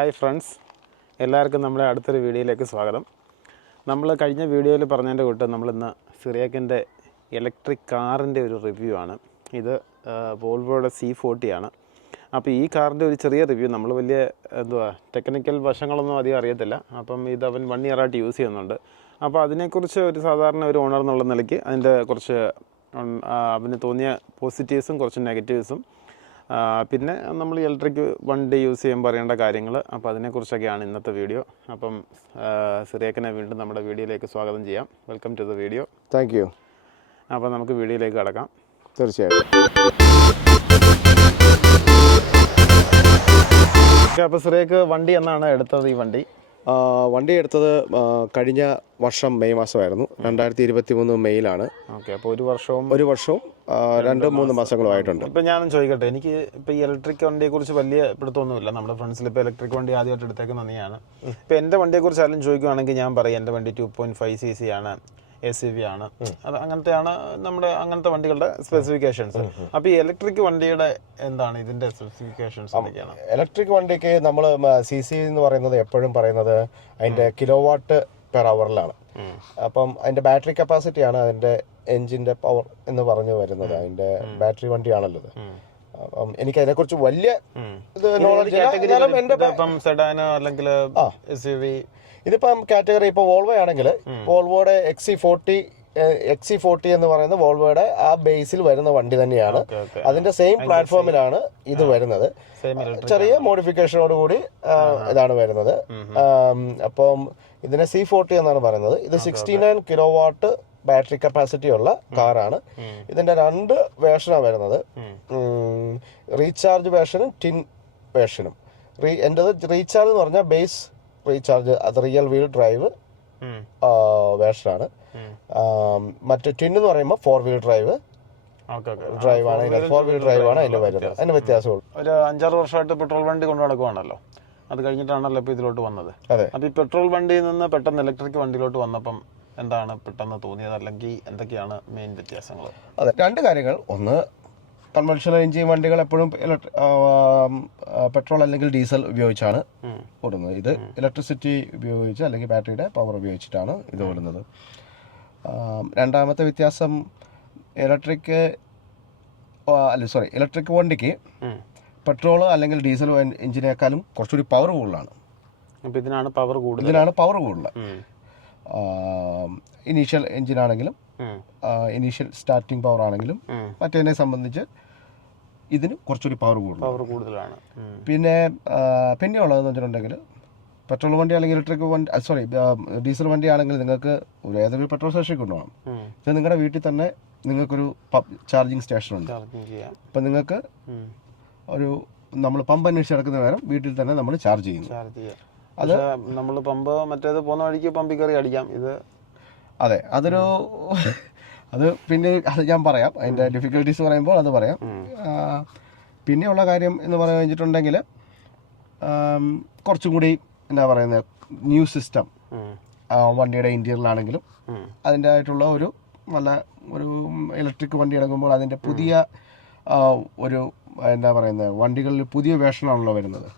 Hi friends, എല്ലാവർക്കും നമ്മുടെ അടുത്തൊരു വീഡിയോയിലേക്ക് സ്വാഗതം. നമ്മൾ കഴിഞ്ഞ വീഡിയോയിൽ പറഞ്ഞതിൻ്റെ കൂട്ട് നമ്മളിന്ന് സിറിയാക്കിൻ്റെ ഇലക്ട്രിക് കാറിൻ്റെ ഒരു റിവ്യൂ ആണ്. ഇത് വോൾവോയുടെ C40 ആണ്. അപ്പോൾ ഈ കാറിൻ്റെ ഒരു ചെറിയ റിവ്യൂ. നമ്മൾ വലിയ ടെക്നിക്കൽ വശങ്ങളൊന്നും അധികം അറിയത്തില്ല. അപ്പം ഇത് അവൻ 1 ഇയറായിട്ട് യൂസ് ചെയ്യുന്നുണ്ട്. അപ്പോൾ അതിനെക്കുറിച്ച് ഒരു സാധാരണ ഒരു ഓണർ എന്നുള്ള നിലയ്ക്ക് അതിൻ്റെ കുറച്ച് അവന് തോന്നിയ പോസിറ്റീവ്സും കുറച്ച് നെഗറ്റീവ്സും, പിന്നെ നമ്മൾ ഇലക്ട്രിക് വണ്ടി യൂസ് ചെയ്യുമ്പോൾ അറിയേണ്ട കാര്യങ്ങൾ, അപ്പോൾ അതിനെക്കുറിച്ചൊക്കെയാണ് ഇന്നത്തെ വീഡിയോ. അപ്പം സിറിയാക്കിനെ വീണ്ടും നമ്മുടെ വീഡിയോയിലേക്ക് സ്വാഗതം ചെയ്യാം. Welcome to the video. Thank you. അപ്പോൾ നമുക്ക് വീഡിയോയിലേക്ക് കടക്കാം. തീർച്ചയായിട്ടും. അപ്പോൾ സിറിയാക്ക് വണ്ടി എന്നാണ് എടുത്തത്? ഈ വണ്ടി എടുത്തത് കഴിഞ്ഞ വർഷം മെയ് മാസമായിരുന്നു. 2023 മെയ്യിലാണ്. ഓക്കെ. അപ്പോൾ ഒരു വർഷവും 2-3 മാസങ്ങളുമായിട്ടുണ്ട്. ഇപ്പം ഞാനും ചോദിക്കട്ടെ, എനിക്ക് ഇപ്പോൾ ഈ ഇലക്ട്രിക് വണ്ടിയെക്കുറിച്ച് വലിയ പിടുത്തമൊന്നുമില്ല. നമ്മുടെ ഫ്രണ്ട്സിൽ ഇപ്പോൾ ഇലക്ട്രിക് വണ്ടി ആദ്യമായിട്ട് എടുത്തേക്കുന്ന നീയാണ്. ഇപ്പോൾ എൻ്റെ വണ്ടിയെക്കുറിച്ച് ആരും ചോദിക്കുകയാണെങ്കിൽ ഞാൻ പറയും എൻ്റെ വണ്ടി 2.5cc ആണ്, SUV ആണ്. അത് അങ്ങനത്തെയാണ് അങ്ങനത്തെ വണ്ടികളുടെ സ്പെസിഫിക്കേഷൻസ്. അപ്പോൾ ഈ ഇലക്ട്രിക് വണ്ടിയുടെ എന്താണ് ഇതിൻ്റെ സ്പെസിഫിക്കേഷൻസ് എന്തൊക്കെയാണ്? ഇലക്ട്രിക് വണ്ടിക്ക് നമ്മൾ CC എന്ന് പറയുന്നത് എപ്പോഴും പറയുന്നത് അതിൻ്റെ കിലോവാട്ട് പെർ അവറിലാണ്. അപ്പം അതിൻ്റെ ബാറ്ററി കപ്പാസിറ്റിയാണ് അതിൻ്റെ എൻജിൻ്റെ പവർ എന്ന് പറഞ്ഞു വരുന്നത്. അതിൻ്റെ ബാറ്ററി വണ്ടിയാണല്ലോ ഇത്. അപ്പം എനിക്ക് അതിനെക്കുറിച്ച് വലിയ ഇതിപ്പം കാറ്റഗറി ഇപ്പോൾ വോൾവോ ആണെങ്കിൽ വോൾവോയുടെ XC40 എന്ന് പറയുന്ന വോൾവോയുടെ ആ ബേസിൽ വരുന്ന വണ്ടി തന്നെയാണ്. അതിന്റെ സെയിം പ്ലാറ്റ്ഫോമിലാണ് ഇത് വരുന്നത്. ചെറിയ മോഡിഫിക്കേഷനോട് കൂടി ഇതാണ് വരുന്നത്. അപ്പം ഇതിനെ C40 എന്നാണ് പറയുന്നത്. ഇത് 69 കിലോവാട്ട് ബാറ്ററി കപ്പാസിറ്റി ഉള്ള കാറാണ്. ഇതിന്റെ 2 വേർഷനാണ് വരുന്നത്. റീചാർജ് വേർഷനും ടിൻ വേർഷനും. എൻ്റെത് റീചാർജ് എന്ന് പറഞ്ഞാൽ ബേസ് റീചാർജ്, അത് റിയൽ വീൽ ഡ്രൈവ് വേർഷനാണ്. മറ്റേ ടിൻ എന്ന് പറയുമ്പോൾ 4 വീൽ ഡ്രൈവ് ആണ്. 4 വീൽ ഡ്രൈവ് ആണ് അതിന്റെ വരുന്നത്. അതിന്റെ വ്യത്യാസമുള്ളൂ. ഒരു 5-6 വർഷമായിട്ട് പെട്രോൾ വണ്ടി കൊണ്ടു നടക്കുവാണല്ലോ. അത് കഴിഞ്ഞിട്ടാണല്ലോ ഇപ്പോൾ ഇതിലോട്ട് വന്നത്. അതെ. അപ്പോൾ ഈ പെട്രോൾ വണ്ടിയിൽ നിന്ന് പെട്ടെന്ന് ഇലക്ട്രിക് വണ്ടിയിലോട്ട് വന്നപ്പം എന്താണ് പെട്ടെന്ന് തോന്നിയത്, അല്ലെങ്കിൽ എന്തൊക്കെയാണ് മെയിൻ വ്യത്യാസങ്ങൾ? അതെ, 2 കാര്യങ്ങൾ. ഒന്ന്, കൺവെൻഷണൽ എഞ്ചിൻ വണ്ടികൾ എപ്പോഴും പെട്രോൾ അല്ലെങ്കിൽ ഡീസൽ ഉപയോഗിച്ചാണ് ഓടുന്നത്. ഇത് ഇലക്ട്രിസിറ്റി ഉപയോഗിച്ച് അല്ലെങ്കിൽ ബാറ്ററിയുടെ പവർ ഉപയോഗിച്ചിട്ടാണ് ഇത് ഓടുന്നത്. രണ്ടാമത്തെ വ്യത്യാസം, ഇലക്ട്രിക് വണ്ടിക്ക് പെട്രോൾ അല്ലെങ്കിൽ ഡീസൽ എഞ്ചിനേക്കാളും കുറച്ചുകൂടി പവർ കൂടുതലാണ്. ഇതിനാണ് പവർ കൂടുതൽ. ഇനീഷ്യൽ എഞ്ചിനാണെങ്കിലും ഇനീഷ്യൽ സ്റ്റാർട്ടിംഗ് പവർ ആണെങ്കിലും മറ്റേതിനെ സംബന്ധിച്ച് ഇതിന് കുറച്ചുകൂടി പവർ കൂടുതലാണ്. പിന്നെ ഉള്ളതെന്ന് വെച്ചിട്ടുണ്ടെങ്കിൽ പെട്രോൾ വണ്ടി അല്ലെങ്കിൽ ഇലക്ട്രിക് വണ്ടി ഡീസൽ വണ്ടി ആണെങ്കിൽ നിങ്ങൾക്ക് ഏതൊരു പെട്രോൾ സ്റ്റേഷൻ കൊണ്ടുപോകണം. ഇത് നിങ്ങളുടെ വീട്ടിൽ തന്നെ നിങ്ങൾക്കൊരു ചാർജിങ് സ്റ്റേഷൻ ഉണ്ട്. അപ്പം നിങ്ങൾക്ക് നമ്മൾ പമ്പ് അന്വേഷിച്ച് നടക്കുന്ന നേരം വീട്ടിൽ തന്നെ നമ്മൾ ചാർജ് ചെയ്യുന്നു. അത് നമ്മൾ പമ്പ് മറ്റേത് പോകുന്ന വഴിക്ക് പമ്പിൽ കയറി അടിക്കാം. ഇത് അതെ, അത് പിന്നെ ഞാൻ പറയാം. അതിൻ്റെ ഡിഫിക്കൽട്ടീസ് പറയുമ്പോൾ അത് പറയാം. പിന്നെയുള്ള കാര്യം എന്ന് പറഞ്ഞിട്ടുണ്ടെങ്കിൽ കുറച്ചും കൂടി എന്താ പറയുന്നത്, ന്യൂ സിസ്റ്റം വണ്ടിയുടെ ഇൻറ്റീരിയറിലാണെങ്കിലും അതിൻ്റെ ആയിട്ടുള്ള ഒരു ഇലക്ട്രിക് വണ്ടി ഇറങ്ങുമ്പോൾ അതിൻ്റെ പുതിയ ഒരു എന്താ പറയുന്നത്, വണ്ടികളിൽ പുതിയ വേർഷനാണല്ലോ വരുന്നത്.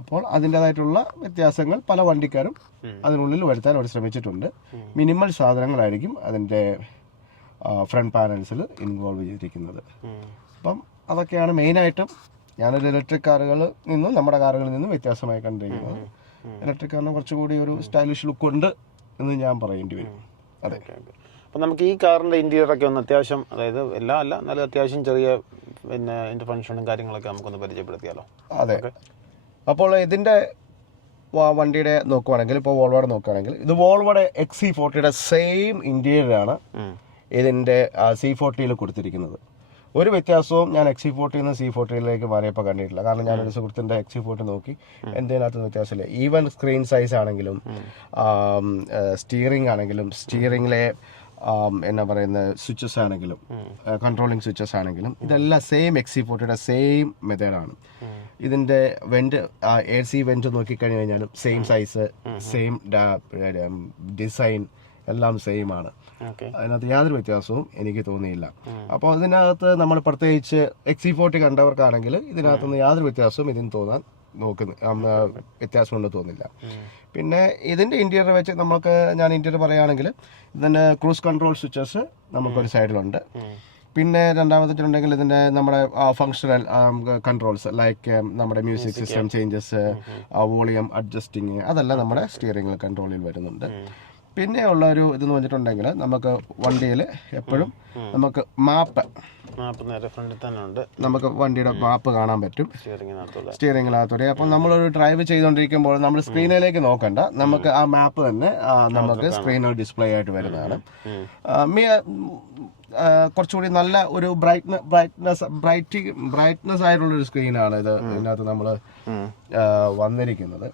അപ്പോൾ അതിൻ്റെതായിട്ടുള്ള വ്യത്യാസങ്ങൾ പല വണ്ടിക്കാരും അതിനുള്ളിൽ വരുത്താൻ അവർ ശ്രമിച്ചിട്ടുണ്ട്. മിനിമൽ സാധനങ്ങളായിരിക്കും അതിൻ്റെ ഫ്രണ്ട് പാനൽസിൽ ഇൻവോൾവ് ചെയ്തിരിക്കുന്നത്. അപ്പം അതൊക്കെയാണ് മെയിനായിട്ടും ഞാനൊരു ഇലക്ട്രിക് കാറുകളിൽ നിന്നും നമ്മുടെ കാറുകളിൽ നിന്നും വ്യത്യാസമായി കണ്ടിരിക്കുന്നത്. ഇലക്ട്രിക് കാറിന് കുറച്ചുകൂടി ഒരു സ്റ്റൈലിഷ് ലുക്ക് ഉണ്ട് എന്ന് ഞാൻ പറയേണ്ടി വരും. അതെ. അപ്പം നമുക്ക് ഈ കാറിൻ്റെ ഇൻറ്റീരിയറൊക്കെ ഒന്ന് അത്യാവശ്യം, അതായത് എല്ലാം അല്ല, നല്ല അത്യാവശ്യം ചെറിയ ഇതിൻ്റെ ഫംഗ്ഷനും കാര്യങ്ങളൊക്കെ നമുക്കൊന്ന് പരിചയപ്പെടുത്തിയാലോ? അതെ. അപ്പോൾ ഇതിൻ്റെ വണ്ടിയുടെ നോക്കുവാണെങ്കിൽ, ഇപ്പോൾ വോൾവോയുടെ നോക്കുകയാണെങ്കിൽ, ഇത് വോൾവോയുടെ XC40യുടെ സെയിം ഇൻറ്റീരിയറാണ് ഇതിൻ്റെ C40യിൽ കൊടുത്തിരിക്കുന്നത്. ഒരു വ്യത്യാസവും ഞാൻ XC40 നിന്ന് C40യിലേക്ക് മാറിയപ്പോൾ കണ്ടിട്ടില്ല. കാരണം ഞാനൊരു സുഹൃത്തിൻ്റെ XC40 നോക്കി, എന്തിനകത്ത് വ്യത്യാസമില്ല. ഈവൻ സ്ക്രീൻ സൈസ് ആണെങ്കിലും സ്റ്റിയറിംഗ് ആണെങ്കിലും സ്റ്റിയറിംഗിലെ എന്നാ പറയുന്ന സ്വിച്ചസ് ആണെങ്കിലും കൺട്രോളിങ് സ്വിച്ചസ് ആണെങ്കിലും ഇതെല്ലാം സെയിം XC40യുടെ സെയിം മെത്തേഡാണ്. ഇതിൻ്റെ വെൻറ്റ് AC വെൻറ്റ് നോക്കിക്കഴിഞ്ഞ് കഴിഞ്ഞാലും സെയിം സൈസ്, സെയിം ഡിസൈൻ എല്ലാം സെയിം ആണ്. അതിനകത്ത് യാതൊരു വ്യത്യാസവും എനിക്ക് തോന്നിയില്ല. അപ്പോൾ ഇതിനകത്ത് നമ്മൾ പ്രത്യേകിച്ച് XC40 കണ്ടവർക്കാണെങ്കിൽ ഇതിനകത്തുനിന്ന് യാതൊരു വ്യത്യാസവും ഇതിന് തോന്നാൻ വ്യത്യാസമുണ്ടെന്ന് തോന്നില്ല. പിന്നെ ഇതിൻ്റെ ഇൻറ്റീരിയർ വെച്ച് നമുക്ക് ഞാൻ ഇൻറ്റീരിയർ പറയുകയാണെങ്കിൽ ഇതിൻ്റെ ക്രൂസ് കൺട്രോൾ സ്വിച്ചസ് നമുക്കൊരു സൈഡിലുണ്ട്. പിന്നെ രണ്ടാമതെന്നുണ്ടെങ്കിൽ ഇതിൻ്റെ നമ്മുടെ ഫങ്ഷണൽ കൺട്രോൾസ് ലൈക്ക് നമ്മുടെ music system changes, volume adjusting, അതെല്ലാം നമ്മുടെ സ്റ്റിയറിംഗ് കൺട്രോളിൽ വരുന്നുണ്ട്. പിന്നെ ഉള്ള ഒരു ഇതെന്ന് പറഞ്ഞിട്ടുണ്ടെങ്കിൽ നമുക്ക് വണ്ടിയിൽ എപ്പോഴും നമുക്ക് മാപ്പ് നമുക്ക് വണ്ടിയുടെ മാപ്പ് കാണാൻ പറ്റും സ്റ്റിയറിംഗിനകത്തൂടെ. അപ്പം നമ്മളൊരു ഡ്രൈവ് ചെയ്തുകൊണ്ടിരിക്കുമ്പോൾ നമ്മൾ സ്ക്രീനിലേക്ക് നോക്കണ്ട, നമുക്ക് ആ മാപ്പ് തന്നെ നമുക്ക് സ്ക്രീനിൽ ഡിസ്പ്ലേ ആയിട്ട് വരുന്നതാണ്. കുറച്ചുകൂടി നല്ല ഒരു ബ്രൈറ്റ്നസ് ആയിട്ടുള്ളൊരു സ്ക്രീനാണ് ഇത് ഇതിനകത്ത് നമ്മൾ വന്നിരിക്കുന്നത്.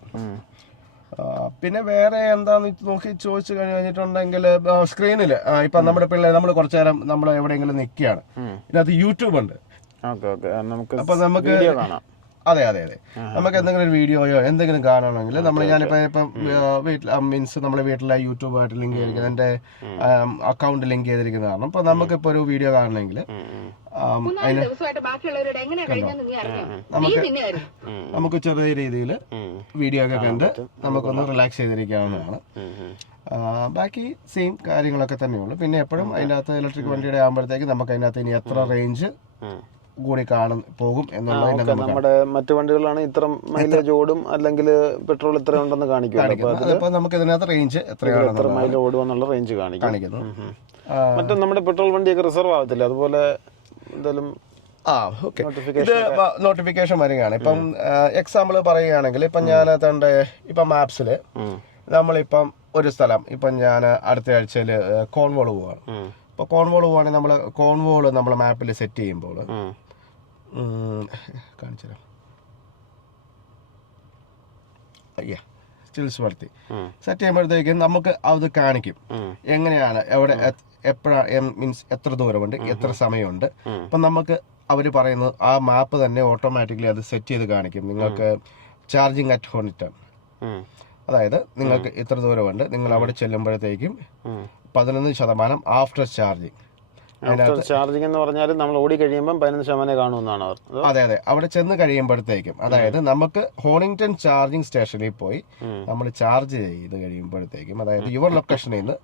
പിന്നെ വേറെ എന്താന്ന് നോക്കി ചോദിച്ചു കഴിഞ്ഞിട്ടുണ്ടെങ്കിൽ സ്ക്രീനിൽ ഇപ്പം നമ്മുടെ പിള്ളേർ നമ്മൾ കുറച്ചു നേരം നമ്മൾ എവിടെയെങ്കിലും നിൽക്കുകയാണ്, ഇതിനകത്ത് യൂട്യൂബ് ഉണ്ട്. അപ്പൊ നമുക്ക് അതെ നമുക്ക് എന്തെങ്കിലും ഒരു വീഡിയോയോ എന്തെങ്കിലും കാണണമെങ്കിൽ നമ്മൾ ഇപ്പം വീട്ടിൽ മീൻസ് നമ്മുടെ വീട്ടിലെ യൂട്യൂബായിട്ട് ലിങ്ക് ചെയ്തിരിക്കുന്നത് എൻ്റെ അക്കൗണ്ട് ലിങ്ക് ചെയ്തിരിക്കുന്ന കാരണം ഇപ്പൊ നമുക്കിപ്പോ ഒരു വീഡിയോ കാണണമെങ്കിൽ നമുക്ക് ചെറിയ രീതിയിൽ വീഡിയോ ഒക്കെ കണ്ട് നമുക്കൊന്ന് റിലാക്സ് ചെയ്തിരിക്കാവുന്നതാണ്. ബാക്കി സെയിം കാര്യങ്ങളൊക്കെ തന്നെയുള്ളൂ. പിന്നെ എപ്പോഴും അതിൻ്റെ അകത്ത് ഇലക്ട്രിക് വണ്ടിയുടെ ആകുമ്പോഴത്തേക്ക് നമുക്ക് അതിൻ്റെ അകത്ത് ഇനി എത്ര റേഞ്ച് കൂടി പോകും എന്നുള്ളത് നമ്മുടെ മറ്റു വണ്ടികളാണ് ഇത്ര മൈലേജ് ഓടും അല്ലെങ്കിൽ പെട്രോൾ ഇത്ര ഉണ്ടെന്ന് കാണിക്കും. നമുക്ക് ഇതിനകത്ത് റേഞ്ച് എത്ര മൈൽ ഓടും എന്നുള്ള റേഞ്ച് കാണിക്കുന്നു. മറ്റേ നമ്മുടെ പെട്രോൾ വണ്ടിയൊക്കെ റിസർവ് ആവത്തില്ല, അതുപോലെ എന്തായാലും ഇത് നോട്ടിഫിക്കേഷൻ വരികയാണ്. ഇപ്പം എക്സാമ്പിൾ പറയുകയാണെങ്കിൽ ഇപ്പം ഞാൻ ഇപ്പം മാപ്സില് നമ്മളിപ്പം ഒരു സ്ഥലം ഇപ്പം ഞാൻ അടുത്ത ആഴ്ചയിൽ കോൺവോൾ പോവാണ്. ഇപ്പൊ കോൺവോൾ പോവാണെങ്കിൽ നമ്മൾ കോൺവോൾ നമ്മൾ മാപ്പിൽ സെറ്റ് ചെയ്യുമ്പോൾ കാണിച്ചു തരാം. സ്റ്റിൽസ് വർത്തി സെറ്റ് ചെയ്യുമ്പോഴത്തേക്കും നമുക്ക് അത് കാണിക്കും എങ്ങനെയാണ് എവിടെ എപ്പോഴാണ് മീൻസ് എത്ര ദൂരമുണ്ട് എത്ര സമയമുണ്ട്. അപ്പം നമുക്ക് അവർ പറയുന്നത് ആ മാപ്പ് തന്നെ ഓട്ടോമാറ്റിക്കലി അത് സെറ്റ് ചെയ്ത് കാണിക്കും. നിങ്ങൾക്ക് ചാർജിങ് അറ്റ് ഹോണിറ്റാണ്, അതായത് നിങ്ങൾക്ക് ഇത്ര ദൂരമുണ്ട്, നിങ്ങൾ അവിടെ ചെല്ലുമ്പോഴത്തേക്കും 11% ആഫ്റ്റർ ചാർജിങ്. ചാർജിങ് എന്ന് പറഞ്ഞാൽ നമ്മൾ ഓടി കഴിയുമ്പോൾ 15% കാണുമെന്നാണ്. അതെ അവിടെ ചെന്ന് കഴിയുമ്പോഴത്തേക്കും, അതായത് നമുക്ക് ഹോണിങ്ടൺ ചാർജിങ് സ്റ്റേഷനിൽ പോയി നമ്മൾ ചാർജ് ചെയ്ത് കഴിയുമ്പോഴത്തേക്കും, അതായത് യുവർ ലൊക്കേഷനിൽ നിന്ന്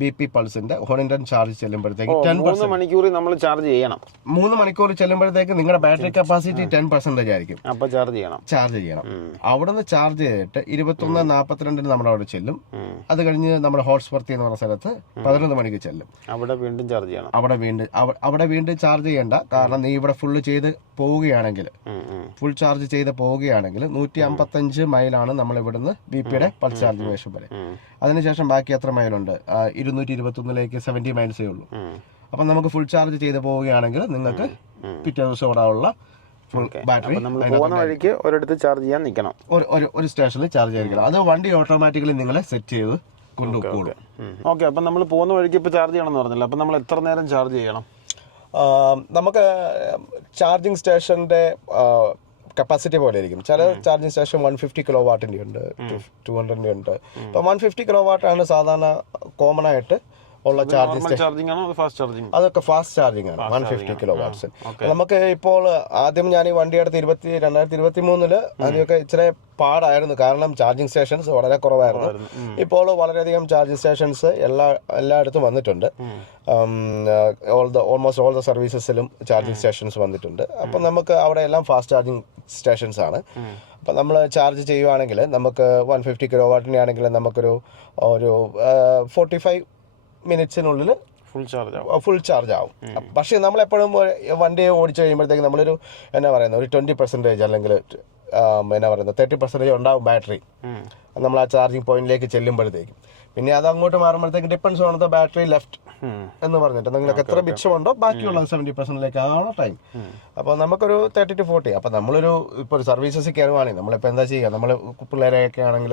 BP പൾസിന്റെ ഹോണിങ്ടൺ ചാർജ് ചെല്ലുമ്പോഴത്തേക്കും 3 മണിക്കൂർ നമ്മൾ ചാർജ് ചെയ്യണം. 3 മണിക്കൂർ ചെല്ലുമ്പോഴത്തേക്ക് നിങ്ങളുടെ ബാറ്ററി കപ്പാസിറ്റി 10% ആയിരിക്കും. അപ്പൊ ചാർജ് ചെയ്യണം. അവിടുന്ന് ചാർജ് ചെയ്തിട്ട് 21:42 നമ്മൾ അവിടെ ചെല്ലും. അത് കഴിഞ്ഞ് നമ്മുടെ ഹോട്ട്സ്പർത്തി എന്ന് പറഞ്ഞ സ്ഥലത്ത് 11 മണിക്ക് ചെല്ലും. അവിടെ വീണ്ടും ചാർജ് ചെയ്യണം. അവിടെ വീണ്ടും ചാർജ് ചെയ്യണ്ട, കാരണം നീ ഇവിടെ ഫുള്ള് ചെയ്ത് പോവുകയാണെങ്കിൽ, ഫുൾ ചാർജ് ചെയ്ത് പോവുകയാണെങ്കിൽ 155 മൈലാണ് നമ്മൾ ഇവിടുന്ന് BPയുടെ പൾസ് ചാർജിങ് സ്റ്റേഷൻ വരെ. അതിനുശേഷം ബാക്കി എത്ര മൈലുണ്ട്? 221 70 മൈൽസേ ഉള്ളൂ. അപ്പം നമുക്ക് ഫുൾ ചാർജ് ചെയ്ത് പോവുകയാണെങ്കിൽ നിങ്ങൾക്ക് പിറ്റേ ദിവസം ഓടാനുള്ള ഫുൾ ബാറ്ററി വഴിക്ക് ഒരിടത്ത് ചാർജ് ചെയ്യാൻ നിൽക്കണം, ഒരു സ്റ്റേഷനിൽ ചാർജ് ചെയ്തിരിക്കണം. അത് വണ്ടി ഓട്ടോമാറ്റിക്കലി നിങ്ങളെ സെറ്റ് ചെയ്ത് കൊണ്ടുപോകും. ഓക്കെ, അപ്പം നമ്മൾ പോകുന്ന വഴിക്ക് ഇപ്പോൾ ചാർജ് ചെയ്യണം എന്ന് പറഞ്ഞില്ല, അപ്പം നമ്മൾ എത്ര നേരം ചാർജ് ചെയ്യണം? നമുക്ക് ചാർജിങ് സ്റ്റേഷന്റെ കപ്പാസിറ്റി പോലെ ഇരിക്കും. ചില ചാർജിങ് സ്റ്റേഷൻ 150 kW ഉണ്ട്, 200 ഉണ്ട്. ഇപ്പം 150 kW ആണ് സാധാരണ കോമൺ ആയിട്ട് ഉള്ള ചാർജിങ്. അതൊക്കെ ഫാസ്റ്റ് ചാർജിങ് ആണ് 150 kW. നമുക്ക് ഇപ്പോൾ ആദ്യം ഞാൻ ഈ വണ്ടി എടുത്ത് 2023 അതിനൊക്കെ ഇച്ചിരി പാടായിരുന്നു, കാരണം ചാർജിങ് സ്റ്റേഷൻസ് വളരെ കുറവായിരുന്നു. ഇപ്പോൾ വളരെയധികം ചാർജിങ് സ്റ്റേഷൻസ് എല്ലായിടത്തും വന്നിട്ടുണ്ട്. ഓൾമോസ്റ്റ് ഓൾ ദ സർവീസസിലും ചാർജിങ് സ്റ്റേഷൻസ് വന്നിട്ടുണ്ട്. അപ്പം നമുക്ക് അവിടെ എല്ലാം ഫാസ്റ്റ് ചാർജിങ് സ്റ്റേഷൻസ് ആണ്. അപ്പം നമ്മൾ ചാർജ് ചെയ്യുവാണെങ്കിൽ നമുക്ക് 150 kW ആണെങ്കിൽ നമുക്കൊരു 45 മിനിറ്റ്സിനുള്ളിൽ ഫുൾ ചാർജ് ആവും. പക്ഷേ നമ്മളെപ്പോഴും വണ്ടി ഓടിച്ചു കഴിയുമ്പോഴത്തേക്ക് നമ്മളൊരു എന്നാ പറയുന്നത് ഒരു 20% അല്ലെങ്കിൽ എന്നാ പറയുന്നത് 30% ഉണ്ടാവും ബാറ്ററി നമ്മൾ ആ ചാർജിങ് പോയിന്റിലേക്ക് ചെല്ലുമ്പോഴത്തേക്കും. പിന്നെ അത് അങ്ങോട്ട് മാറുമ്പോഴത്തേക്ക് depends on the battery left എന്ന് പറഞ്ഞിട്ട് നിങ്ങൾക്ക് എത്ര മിച്ചമുണ്ടോ ബാക്കിയുള്ള 70%ലേക്കാണ് ടൈം. അപ്പോൾ നമുക്കൊരു 30 to 40. അപ്പം നമ്മളൊരു ഇപ്പോൾ ഒരു സർവീസസിൽ കയറുവാണെങ്കിൽ നമ്മളിപ്പോൾ എന്താ ചെയ്യുക, നമ്മൾ പിള്ളേരെയൊക്കെ ആണെങ്കിൽ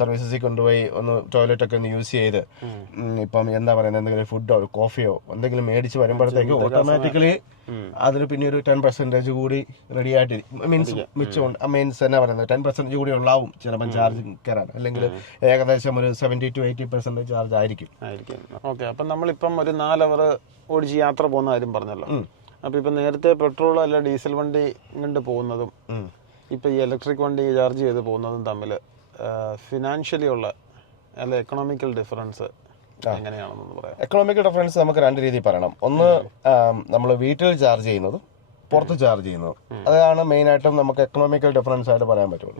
സർവീസസിൽ കൊണ്ടുപോയി ഒന്ന് ടോയ്ലറ്റൊക്കെ ഒന്ന് യൂസ് ചെയ്ത് ഇപ്പം എന്താ പറയുന്നത് എന്തെങ്കിലും ഫുഡോ കോഫിയോ എന്തെങ്കിലും മേടിച്ച് വരുമ്പോഴത്തേക്ക് ഓട്ടോമാറ്റിക്കലി അതിൽ പിന്നെ ഒരു 10% കൂടി റെഡി ആയിട്ട് മീൻസ് മിച്ചമുണ്ട്. മീൻസ് എന്നാ പറയുന്നത് 10% കൂടി ഉള്ളാവും ചിലപ്പം ചാർജ് കയറാൻ, അല്ലെങ്കിൽ ഏകദേശം ഒരു 70 to 80% ചാർജ് ആയിരിക്കും. ഓക്കെ, അപ്പം നമ്മളിപ്പം ഒരു 4 അവർ ഓടിച്ച് യാത്ര പോകുന്ന കാര്യം പറഞ്ഞല്ലോ. അപ്പം ഇപ്പം നേരത്തെ പെട്രോൾ അല്ല ഡീസൽ വണ്ടി കൊണ്ട് പോകുന്നതും ഇപ്പോൾ ഈ ഇലക്ട്രിക് വണ്ടി ചാർജ് ചെയ്ത് പോകുന്നതും തമ്മിൽ ഫിനാൻഷ്യലി ഉള്ള അല്ല എക്കണോമിക്കൽ ഡിഫറൻസ് എങ്ങനെയാണെന്നൊന്ന് പറയാം. എക്കണോമിക്കൽ ഡിഫറൻസ് നമുക്ക് രണ്ട് രീതിയിൽ പറയണം. ഒന്ന്, നമ്മൾ വീട്ടിൽ ചാർജ് ചെയ്യുന്നതും പുറത്ത് ചാർജ് ചെയ്യുന്നതും, അതാണ് മെയിനായിട്ടും നമുക്ക് എക്കണോമിക്കൽ ഡിഫറൻസ് ആയിട്ട് പറയാൻ പറ്റുള്ളൂ.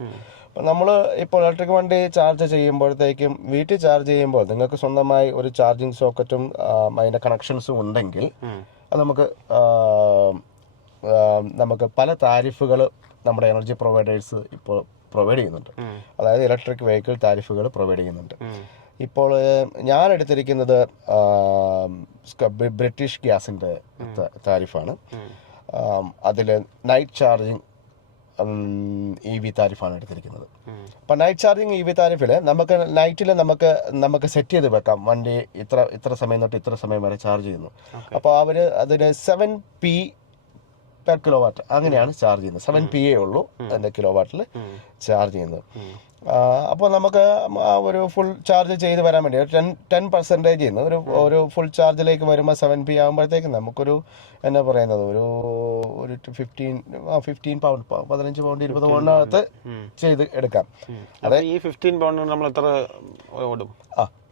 അപ്പം നമ്മൾ ഇപ്പോൾ ഇലക്ട്രിക് വണ്ടി ചാർജ് ചെയ്യുമ്പോഴത്തേക്കും വീട്ടിൽ ചാർജ് ചെയ്യുമ്പോൾ നിങ്ങൾക്ക് സ്വന്തമായി ഒരു ചാർജിങ് സോക്കറ്റും അതിൻ്റെ കണക്ഷൻസും ഉണ്ടെങ്കിൽ അത് നമുക്ക് പല താരിഫുകൾ നമ്മുടെ എനർജി പ്രൊവൈഡേഴ്സ് ഇപ്പോൾ പ്രൊവൈഡ് ചെയ്യുന്നുണ്ട്. അതായത് ഇലക്ട്രിക് വെഹിക്കിൾ താരിഫുകൾ പ്രൊവൈഡ് ചെയ്യുന്നുണ്ട്. ഇപ്പോൾ ഞാൻ എടുത്തിരിക്കുന്നത് ബ്രിട്ടീഷ് ഗ്യാസിൻ്റെ താരിഫാണ്. അതിൽ നൈറ്റ് ചാർജിങ് EV താരിഫാണ് എടുത്തിരിക്കുന്നത്. അപ്പം നൈറ്റ് ചാർജിങ് EV താരിഫിൽ നമുക്ക് നൈറ്റിൽ നമുക്ക് സെറ്റ് ചെയ്ത് വെക്കാം വണ്ടി ഇത്ര സമയം തൊട്ട് ഇത്ര സമയം വരെ ചാർജ് ചെയ്യുന്നു. അപ്പോൾ അവർ അതിന് 7p പെർ കിലോ വാട്ട് അങ്ങനെയാണ് ചാർജ് ചെയ്യുന്നത്. 7PA ഉള്ളൂ അതിൻ്റെ കിലോ വാട്ടിൽ ചാർജ് ചെയ്യുന്നത്. അപ്പോൾ നമുക്ക് ഒരു ഫുൾ ചാർജ് ചെയ്ത് വരാൻ വേണ്ടി 10% ചെയ്യുന്നു. ഒരു ഫുൾ ചാർജിലേക്ക് വരുമ്പോൾ 7p ആകുമ്പോഴത്തേക്കും നമുക്കൊരു എന്നാ പറയുന്നത് ഒരു 15 പൗണ്ട് 15 പൗണ്ട് 20 പൗണ്ടിനകത്ത് ചെയ്ത് എടുക്കാം. അതെ, ഈ 15 പൗണ്ട് നമ്മൾ എത്ര ഓടും?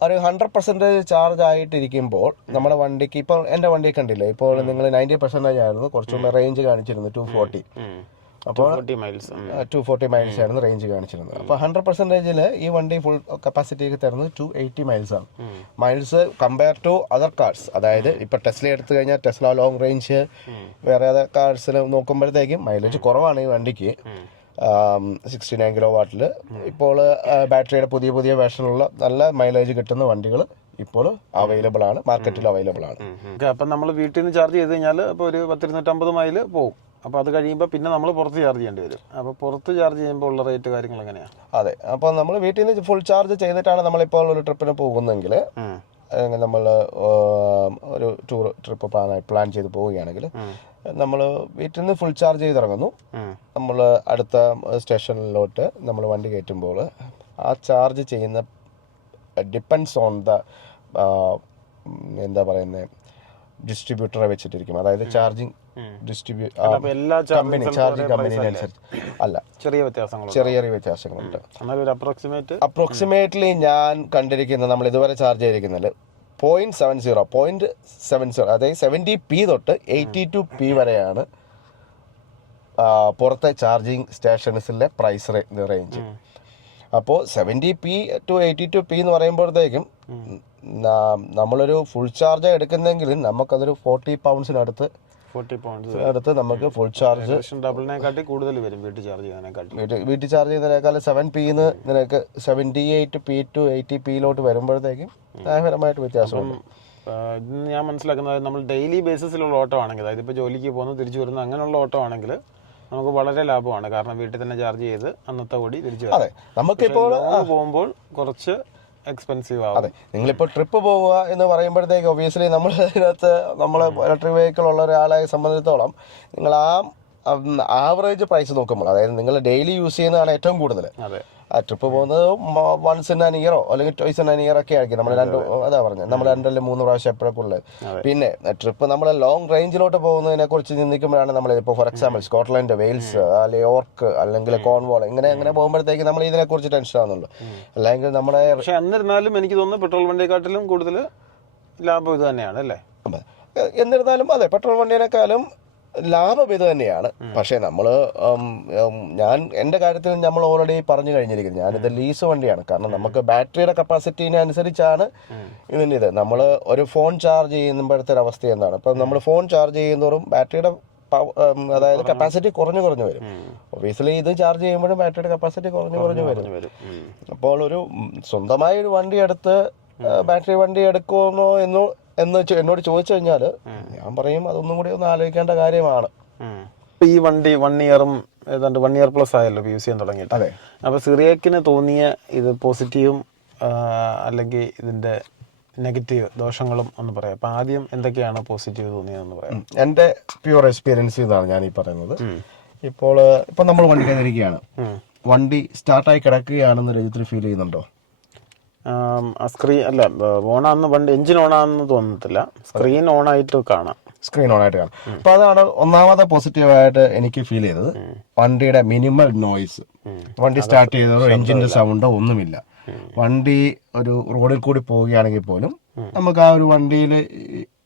ഒരു 100% ചാർജ് ആയിട്ടിരിക്കുമ്പോൾ നമ്മുടെ വണ്ടിക്ക്, ഇപ്പോൾ എൻ്റെ വണ്ടിയെ കണ്ടില്ലേ, ഇപ്പോൾ നിങ്ങൾ 90% ആയിരുന്നു, കുറച്ചുകൂടെ റേഞ്ച് കാണിച്ചിരുന്നു 240. അപ്പോൾ 240 മൈൽസ് ആയിരുന്നു റേഞ്ച് കാണിച്ചിരുന്നത്. അപ്പോൾ 100%-ൽ ഈ വണ്ടി ഫുൾ കപ്പാസിറ്റിക്ക് തരുന്നത് 280 മൈൽസ് ആണ്. Miles compare to other cars, അതായത് ഇപ്പോൾ ടെസ്ല എടുത്തു കഴിഞ്ഞാൽ ടെസ്ല ലോങ് റേഞ്ച് വേറെ അതർ കാർസിൽ നോക്കുമ്പോഴത്തേക്കും മൈലേജ് കുറവാണ് ഈ വണ്ടിക്ക്. 69 കിലോ വാട്ടിൽ ഇപ്പോൾ ബാറ്ററിയുടെ പുതിയ വേർഷനുള്ള നല്ല മൈലേജ് കിട്ടുന്ന വണ്ടികൾ ഇപ്പോൾ അവൈലബിൾ ആണ്, മാർക്കറ്റിൽ അവൈലബിൾ ആണ്. അപ്പം നമ്മൾ വീട്ടിൽ നിന്ന് ചാർജ് ചെയ്ത് കഴിഞ്ഞാൽ ഇപ്പോൾ ഒരു 250 മൈൽ പോകും. അപ്പോൾ അത് കഴിയുമ്പോൾ പിന്നെ നമ്മൾ പുറത്ത് ചാർജ് ചെയ്യേണ്ടി വരും. അപ്പോൾ പുറത്ത് ചാർജ് ചെയ്യുമ്പോൾ ഉള്ള റേറ്റ് കാര്യങ്ങൾ എങ്ങനെയാണ്? അതെ, അപ്പോൾ നമ്മൾ വീട്ടിൽ നിന്ന് ഫുൾ ചാർജ് ചെയ്തിട്ടാണ് നമ്മളിപ്പോൾ ഒരു ട്രിപ്പിന് പോകുന്നെങ്കിൽ, നമ്മൾ ഒരു ട്രിപ്പ് പ്ലാൻ ചെയ്ത് പോവുകയാണെങ്കിൽ നമ്മൾ വീട്ടിൽ നിന്ന് ഫുൾ ചാർജ് ചെയ്തിറങ്ങുന്നു. നമ്മൾ അടുത്ത സ്റ്റേഷനിലോട്ട് നമ്മൾ വണ്ടി കയറ്റുമ്പോൾ ആ ചാർജ് ചെയ്യുന്ന ഡിപ്പെൻഡ്സ് ഓൺ ദ എന്താ പറയുന്നത് ഡിസ്ട്രിബ്യൂട്ടറെ വെച്ചിട്ടിരിക്കും. അതായത് ചാർജിങ് ചാർജിങ് കമ്പനീനനുസരിച്ച് അല്ല, ചെറിയ വ്യത്യാസങ്ങളുണ്ട്. അപ്രോക്സിമേറ്റ്ലി ഞാൻ കണ്ടിരിക്കുന്നത്, നമ്മൾ ഇതുവരെ ചാർജ് ചെയ്തിരിക്കുന്നത് 0.70 അതായത് 70p തൊട്ട് 82p വരെയാണ് പുറത്തെ ചാർജിങ് സ്റ്റേഷൻസിലെ പ്രൈസ് റേഞ്ച്. അപ്പോൾ 70p to 82p എന്ന് പറയുമ്പോഴത്തേക്കും നമ്മളൊരു ഫുൾ ചാർജ് എടുക്കുന്നെങ്കിലും നമുക്കതൊരു 40 പൗണ്ട്സിനടുത്ത് നമുക്ക് ഫുൾ ചാർജ് കൂടുതൽ വരും. വീട്ടിൽ ചാർജ് ചെയ്യുന്നതിനേക്കാൾ 7pന്ന് നിനക്ക് 78p to 80pയിലോട്ട് വരുമ്പോഴത്തേക്കും ഭയങ്കരമായിട്ട് വ്യത്യാസമുണ്ട്. ഞാൻ മനസ്സിലാക്കുന്നത് നമ്മൾ ഡെയിലി ബേസിസിലുള്ള ഓട്ടോ ആണെങ്കിൽ, അതായത് ഇപ്പോൾ ജോലിക്ക് പോകുന്നു തിരിച്ചു വരുന്നു അങ്ങനെയുള്ള ഓട്ടോ ആണെങ്കിൽ നമുക്ക് വളരെ ലാഭമാണ്. കാരണം വീട്ടിൽ തന്നെ ചാർജ് ചെയ്ത് അന്നത്തെ കൂടി തിരിച്ചു വരാം. നമുക്കിപ്പോൾ പോകുമ്പോൾ കുറച്ച് എക്സ്പെൻസീവ് ആവും. അതെ, നിങ്ങളിപ്പോൾ ട്രിപ്പ് പോവുക എന്ന് പറയുമ്പോഴത്തേക്ക് ഒബിയസ്ലി നമ്മൾ ഇതിനകത്ത് നമ്മൾ ഇലക്ട്രിക് വെഹിക്കിൾ ഉള്ള ഒരാളെ സംബന്ധിച്ചിടത്തോളം നിങ്ങൾ ആവറേജ് പ്രൈസ് നോക്കുമ്പോൾ, അതായത് നിങ്ങൾ ഡെയിലി യൂസ് ചെയ്യുന്നതാണ് ഏറ്റവും കൂടുതൽ. ട്രിപ്പ് പോകുന്നത് വൺസ് ഇൻ ആൻ ഇയറോ അല്ലെങ്കിൽ ട്വൈസ് ഇൻ ആൻ ഇയർ ഒക്കെ ആയിരിക്കും. നമ്മൾ നമ്മൾ 2 അല്ലെങ്കിൽ 3 പ്രാവശ്യം എപ്പോഴൊക്കെ ഉള്ളത്. പിന്നെ ട്രിപ്പ് നമ്മൾ ലോങ് റേഞ്ചിലോട്ട് പോകുന്നതിനെ കുറിച്ച് ചിന്തിക്കുമ്പോഴാണ് നമ്മൾ ഇപ്പോൾ ഫോർ എക്സാമ്പിൾ സ്കോട്ട്ലൻഡ്, വെയിൽസ്, അല്ലെങ്കിൽ യോർക്ക്, അല്ലെങ്കിൽ കോൺവാൾ ഇങ്ങനെ പോകുമ്പോഴത്തേക്ക് നമ്മൾ ഇതിനെക്കുറിച്ച് ടെൻഷൻ ആവുന്നുള്ളൂ. അല്ലെങ്കിൽ നമ്മുടെ പക്ഷെ എന്നിരുന്നാലും എനിക്ക് തോന്നുന്നു പെട്രോൾ വണ്ടിയെക്കാട്ടിലും കൂടുതൽ ലാഭം ഇത് തന്നെയാണ് അല്ലേ? എന്നിരുന്നാലും അതെ, പെട്രോൾ വണ്ടിയേക്കാളും ലാഭം ഇത് തന്നെയാണ്. പക്ഷേ നമ്മൾ എൻ്റെ കാര്യത്തിൽ നമ്മൾ ഓൾറെഡി പറഞ്ഞു കഴിഞ്ഞിരിക്കുന്നത്, ഞാനിത് ലീസ് വണ്ടിയാണ്. കാരണം നമുക്ക് ബാറ്ററിയുടെ കപ്പാസിറ്റീനെ അനുസരിച്ചാണ് ഇതിൻ്റെ നമ്മൾ ഒരു ഫോൺ ചാർജ് ചെയ്യുമ്പോഴത്തെ ഒരു അവസ്ഥ എന്താണ്. ഇപ്പം നമ്മൾ ഫോൺ ചാർജ് ചെയ്യുന്നതോറും ബാറ്ററിയുടെ അതായത് കപ്പാസിറ്റി കുറഞ്ഞു വരും. ഒബിയസ്ലി ഇത് ചാർജ് ചെയ്യുമ്പോഴും ബാറ്ററിയുടെ കപ്പാസിറ്റി കുറഞ്ഞു വരും. അപ്പോൾ ഒരു സ്വന്തമായി ഒരു വണ്ടി എടുത്ത് ബാറ്ററി വണ്ടി എടുക്കുമോ എന്ന് എന്നോട് ചോദിച്ചു കഴിഞ്ഞാൽ ഞാൻ പറയും അതൊന്നും കൂടി ഒന്ന് ആലോചിക്കേണ്ട കാര്യമാണ്. ഈ വണ്ടി 1 ഇയറും ഏതാണ്ട് 1 ഇയർ പ്ലസ് ആയല്ലോ യൂസ് ചെയ്യാൻ തുടങ്ങിയിട്ട്. അതെ. അപ്പോൾ സിറിയക്കിന് തോന്നിയ ഇത് പോസിറ്റീവും അല്ലെങ്കിൽ ഇതിൻ്റെ നെഗറ്റീവ് ദോഷങ്ങളും ഒന്ന് പറയാം. അപ്പം ആദ്യം എന്തൊക്കെയാണ് പോസിറ്റീവ് തോന്നിയതെന്ന് പറയാം. എൻ്റെ പ്യൂർ എക്സ്പീരിയൻസ് ഇതാണ് ഞാൻ ഈ പറയുന്നത്. ഇപ്പോൾ നമ്മൾ വണ്ടി കയറിയിരിക്കുകയാണ്, വണ്ടി സ്റ്റാർട്ടായി കിടക്കുകയാണെന്ന് രജിത്രി ഫീൽ ചെയ്യുന്നുണ്ടോ? സ്ക്രീൻ അല്ല ഓണാന്ന് വണ്ടി എഞ്ചിൻ ഓണാന്ന് തോന്നത്തില്ല, സ്ക്രീൻ ഓണായിട്ട് കാണാം. സ്ക്രീൻ ഓൺ ആയിട്ട് കാണാം. അപ്പൊ അതാണ് ഒന്നാമത്തെ പോസിറ്റീവായിട്ട് എനിക്ക് ഫീൽ ചെയ്തത്. വണ്ടിയുടെ മിനിമൽ നോയ്സ്, വണ്ടി സ്റ്റാർട്ട് ചെയ്തതോ എഞ്ചിന്റെ സൗണ്ടോ ഒന്നുമില്ല. വണ്ടി ഒരു റോഡിൽ കൂടി പോവുകയാണെങ്കിൽ പോലും നമുക്ക് ആ ഒരു വണ്ടിയിൽ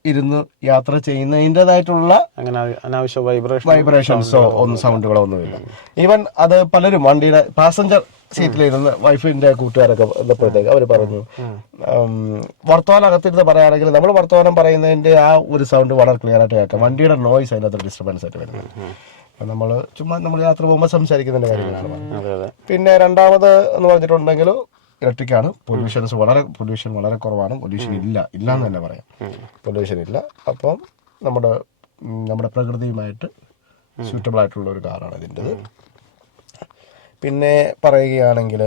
ഇരുന്ന് യാത്ര ചെയ്യുന്നതിൻ്റെതായിട്ടുള്ള അങ്ങനെ അനാവശ്യ വൈബ്രേഷൻസോ സൗണ്ടുകളോ ഒന്നുമില്ല. ഈവൻ അത് പലരും വണ്ടിയുടെ പാസഞ്ചർ സീറ്റിലിരുന്ന് വൈഫിന്റെ കൂട്ടുകാരൊക്കെ വന്നപ്പോഴത്തേക്ക് അവർ പറഞ്ഞു, വർത്തമാനം അകത്തിരുന്ന് പറയുകയാണെങ്കിൽ നമ്മൾ വർത്തമാനം പറയുന്നതിന്റെ ആ ഒരു സൗണ്ട് വളരെ ക്ലിയർ ആയിട്ട് കേൾക്കാം. വണ്ടിയുടെ നോയ്സ് അതിനകത്ത് ഡിസ്റ്റർബൻസ് ആയിട്ട് വരുന്നത്. നമ്മൾ ചുമ്മാ നമ്മൾ യാത്ര പോകുമ്പോൾ സംസാരിക്കുന്നതിന്റെ കാര്യങ്ങളാണ്. പിന്നെ രണ്ടാമത് എന്ന് പറഞ്ഞിട്ടുണ്ടെങ്കിൽ ഇലക്ട്രിക് ആണ്. പൊല്യൂഷൻ വളരെ കുറവാണ്. പൊല്യൂഷൻ ഇല്ല എന്ന് തന്നെ പറയാം. പൊല്യൂഷൻ ഇല്ല. അപ്പം നമ്മുടെ പ്രകൃതിയുമായിട്ട് സ്യൂട്ടബിൾ ആയിട്ടുള്ള ഒരു കാറാണ് ഇതിൻ്റെത്. പിന്നെ പറയുകയാണെങ്കിൽ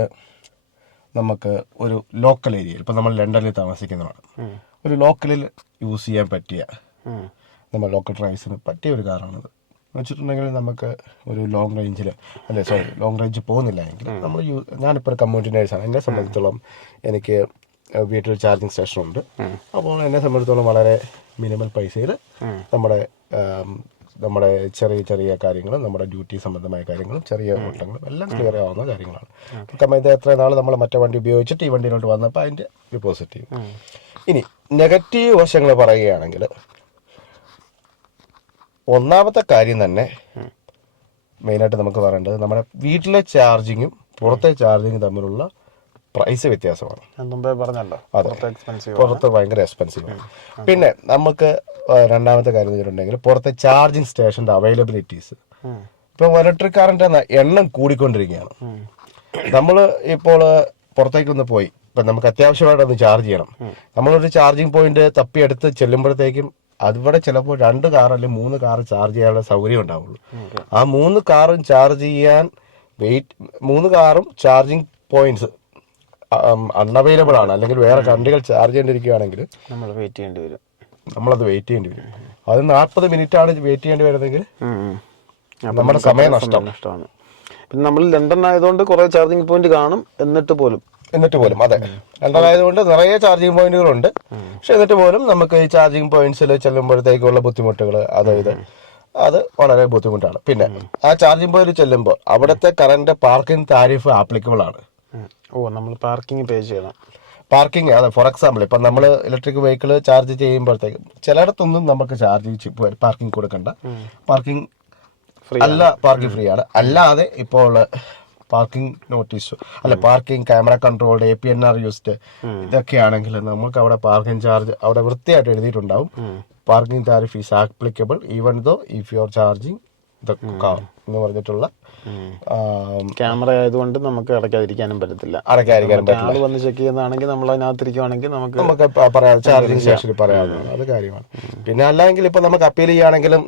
നമുക്ക് ഒരു ലോക്കൽ ഏരിയയിൽ, ഇപ്പം നമ്മൾ ലണ്ടനിൽ താമസിക്കുന്നതാണ്, ഒരു ലോക്കലിൽ യൂസ് ചെയ്യാൻ പറ്റിയ, നമ്മൾ ലോക്കൽ ഡ്രൈവ്സിന് പറ്റിയ ഒരു കാറാണിത്. വെച്ചിട്ടുണ്ടെങ്കിൽ നമുക്ക് ഒരു ലോങ് റേഞ്ച് പോകുന്നില്ല എങ്കിൽ നമ്മൾ ഞാനിപ്പോൾ ഒരു കമ്മ്യൂണിറ്റി നേഴ്സാണ്. എന്നെ സംബന്ധിച്ചിടത്തോളം എനിക്ക് വീട്ടിൽ ചാർജിങ് സ്റ്റേഷൻ ഉണ്ട്. അപ്പോൾ എന്നെ സംബന്ധിച്ചിടത്തോളം വളരെ മിനിമൽ പൈസയിൽ നമ്മുടെ ചെറിയ കാര്യങ്ങൾ, നമ്മുടെ ഡ്യൂട്ടി സംബന്ധമായ കാര്യങ്ങളും ചെറിയ ഓട്ടങ്ങളും എല്ലാം ക്ലിയർ ആവുന്ന കാര്യങ്ങളാണ്. ഇത് എത്ര നാൾ നമ്മൾ മറ്റേ വണ്ടി ഉപയോഗിച്ചിട്ട് ഈ വണ്ടിയിലോട്ട് വന്നപ്പോൾ അതിൻ്റെ ഒരു പോസിറ്റീവ്. ഇനി നെഗറ്റീവ് വശങ്ങൾ പറയുകയാണെങ്കിൽ, ഒന്നാമത്തെ കാര്യം തന്നെ മെയിനായിട്ട് നമുക്ക് പറയേണ്ടത് നമ്മുടെ വീട്ടിലെ ചാർജിങ്ങും പുറത്തെ ചാർജിങ്ങും തമ്മിലുള്ള പ്രൈസ് വ്യത്യാസമാണ്. അതെ, പുറത്ത് ഭയങ്കര എക്സ്പെൻസീവാണ്. പിന്നെ നമുക്ക് രണ്ടാമത്തെ കാര്യം എന്ന് വെച്ചിട്ടുണ്ടെങ്കിൽ പുറത്തെ ചാർജിങ് സ്റ്റേഷൻ്റെ അവൈലബിലിറ്റീസ്. ഇപ്പം ഇലക്ട്രിക് കാറിൻ്റെ എണ്ണം കൂടിക്കൊണ്ടിരിക്കുകയാണ്. നമ്മൾ ഇപ്പോൾ പുറത്തേക്കൊന്ന് പോയി, ഇപ്പം നമുക്ക് അത്യാവശ്യമായിട്ടൊന്ന് ചാർജ് ചെയ്യണം, നമ്മളൊരു ചാർജിങ് പോയിന്റ് തപ്പിയെടുത്ത് ചെല്ലുമ്പോഴത്തേക്കും അതിവിടെ ചിലപ്പോൾ 2 കാർ അല്ലെങ്കിൽ 3 കാർ ചാർജ് ചെയ്യാനുള്ള സൗകര്യം ഉണ്ടാവുള്ളൂ. ആ 3 കാറും ചാർജ് ചെയ്യാൻ 3 കാറും ചാർജിങ് പോയിന്റ്സ് അൺഅവൈലബിൾ ആണ്, അല്ലെങ്കിൽ വേറെ വണ്ടികൾ ചാർജ് ചെയ്യേണ്ടിരിക്കുകയാണെങ്കിൽ നമ്മളത് വെയിറ്റ് ചെയ്യേണ്ടി വരും. അത് 40 മിനിറ്റ് ആണ് വെയിറ്റ് ചെയ്യേണ്ടി വരുന്നതെങ്കിൽ നമ്മുടെ സമയം നഷ്ടമാണ്. പിന്നെ നമ്മൾ ലണ്ടൻ ആയതുകൊണ്ട് കുറെ ചാർജിങ് പോയിന്റ് കാണും. എന്നിട്ട് പോലും അതെ, രണ്ടായതുകൊണ്ട് നിറയെ ചാർജിങ് പോയിന്റുകളുണ്ട്. പക്ഷെ എന്നിട്ട് പോലും നമുക്ക് ഈ ചാർജിങ് പോയിന്റ്സിൽ ചെല്ലുമ്പോഴത്തേക്കുള്ള ബുദ്ധിമുട്ടുകൾ അത് വളരെ ബുദ്ധിമുട്ടാണ്. പിന്നെ ആ ചാർജിങ് പോയിന്റ് ചെല്ലുമ്പോൾ അവിടുത്തെ കറന്റ് പാർക്കിംഗ് താരിഫ് ആപ്ലിക്കബിൾ ആണ്. നമ്മൾ പാർക്കിംഗ് പേ ചെയ്യണം. പാർക്കിംഗ്, അതെ. ഫോർ എക്സാമ്പിൾ, ഇപ്പം നമ്മൾ ഇലക്ട്രിക് വെഹിക്കിൾ ചാർജ് ചെയ്യുമ്പോഴത്തേക്കും ചിലയിടത്തൊന്നും നമുക്ക് പാർക്കിംഗ് കൊടുക്കണ്ട. പാർക്കിംഗ് ഫ്രീ ആണ്. അല്ലാതെ ഇപ്പോൾ parking notice parking camera controlled APNR used ഇതൊക്കെയാണെങ്കിൽ നമുക്ക് അവിടെ പാർക്കിംഗ് ചാർജ് അവിടെ വൃത്തിയായിട്ട് എഴുതിയിട്ടുണ്ടാവും. Parking tariff is applicable even though if you are charging the car എന്ന് പറഞ്ഞിട്ടുള്ള ക്യാമറ ആയതുകൊണ്ട് നമുക്ക് അടയ്ക്കാതിരിക്കാനും പറ്റത്തില്ല. ആള് വന്ന് ചെക്ക് ചെയ്യുന്നതാണെങ്കിൽ നമ്മൾ അതിനകത്തിരിക്കുവാണെങ്കിൽ നമുക്ക് പറയാം, ചാർജിങ് സ്റ്റേഷനിൽ പറയാവുന്നതാണ്. അത് കാര്യമാണ്. പിന്നെ അല്ലെങ്കിൽ ഇപ്പൊ നമുക്ക് അപ്പീൽ ചെയ്യുകയാണെങ്കിലും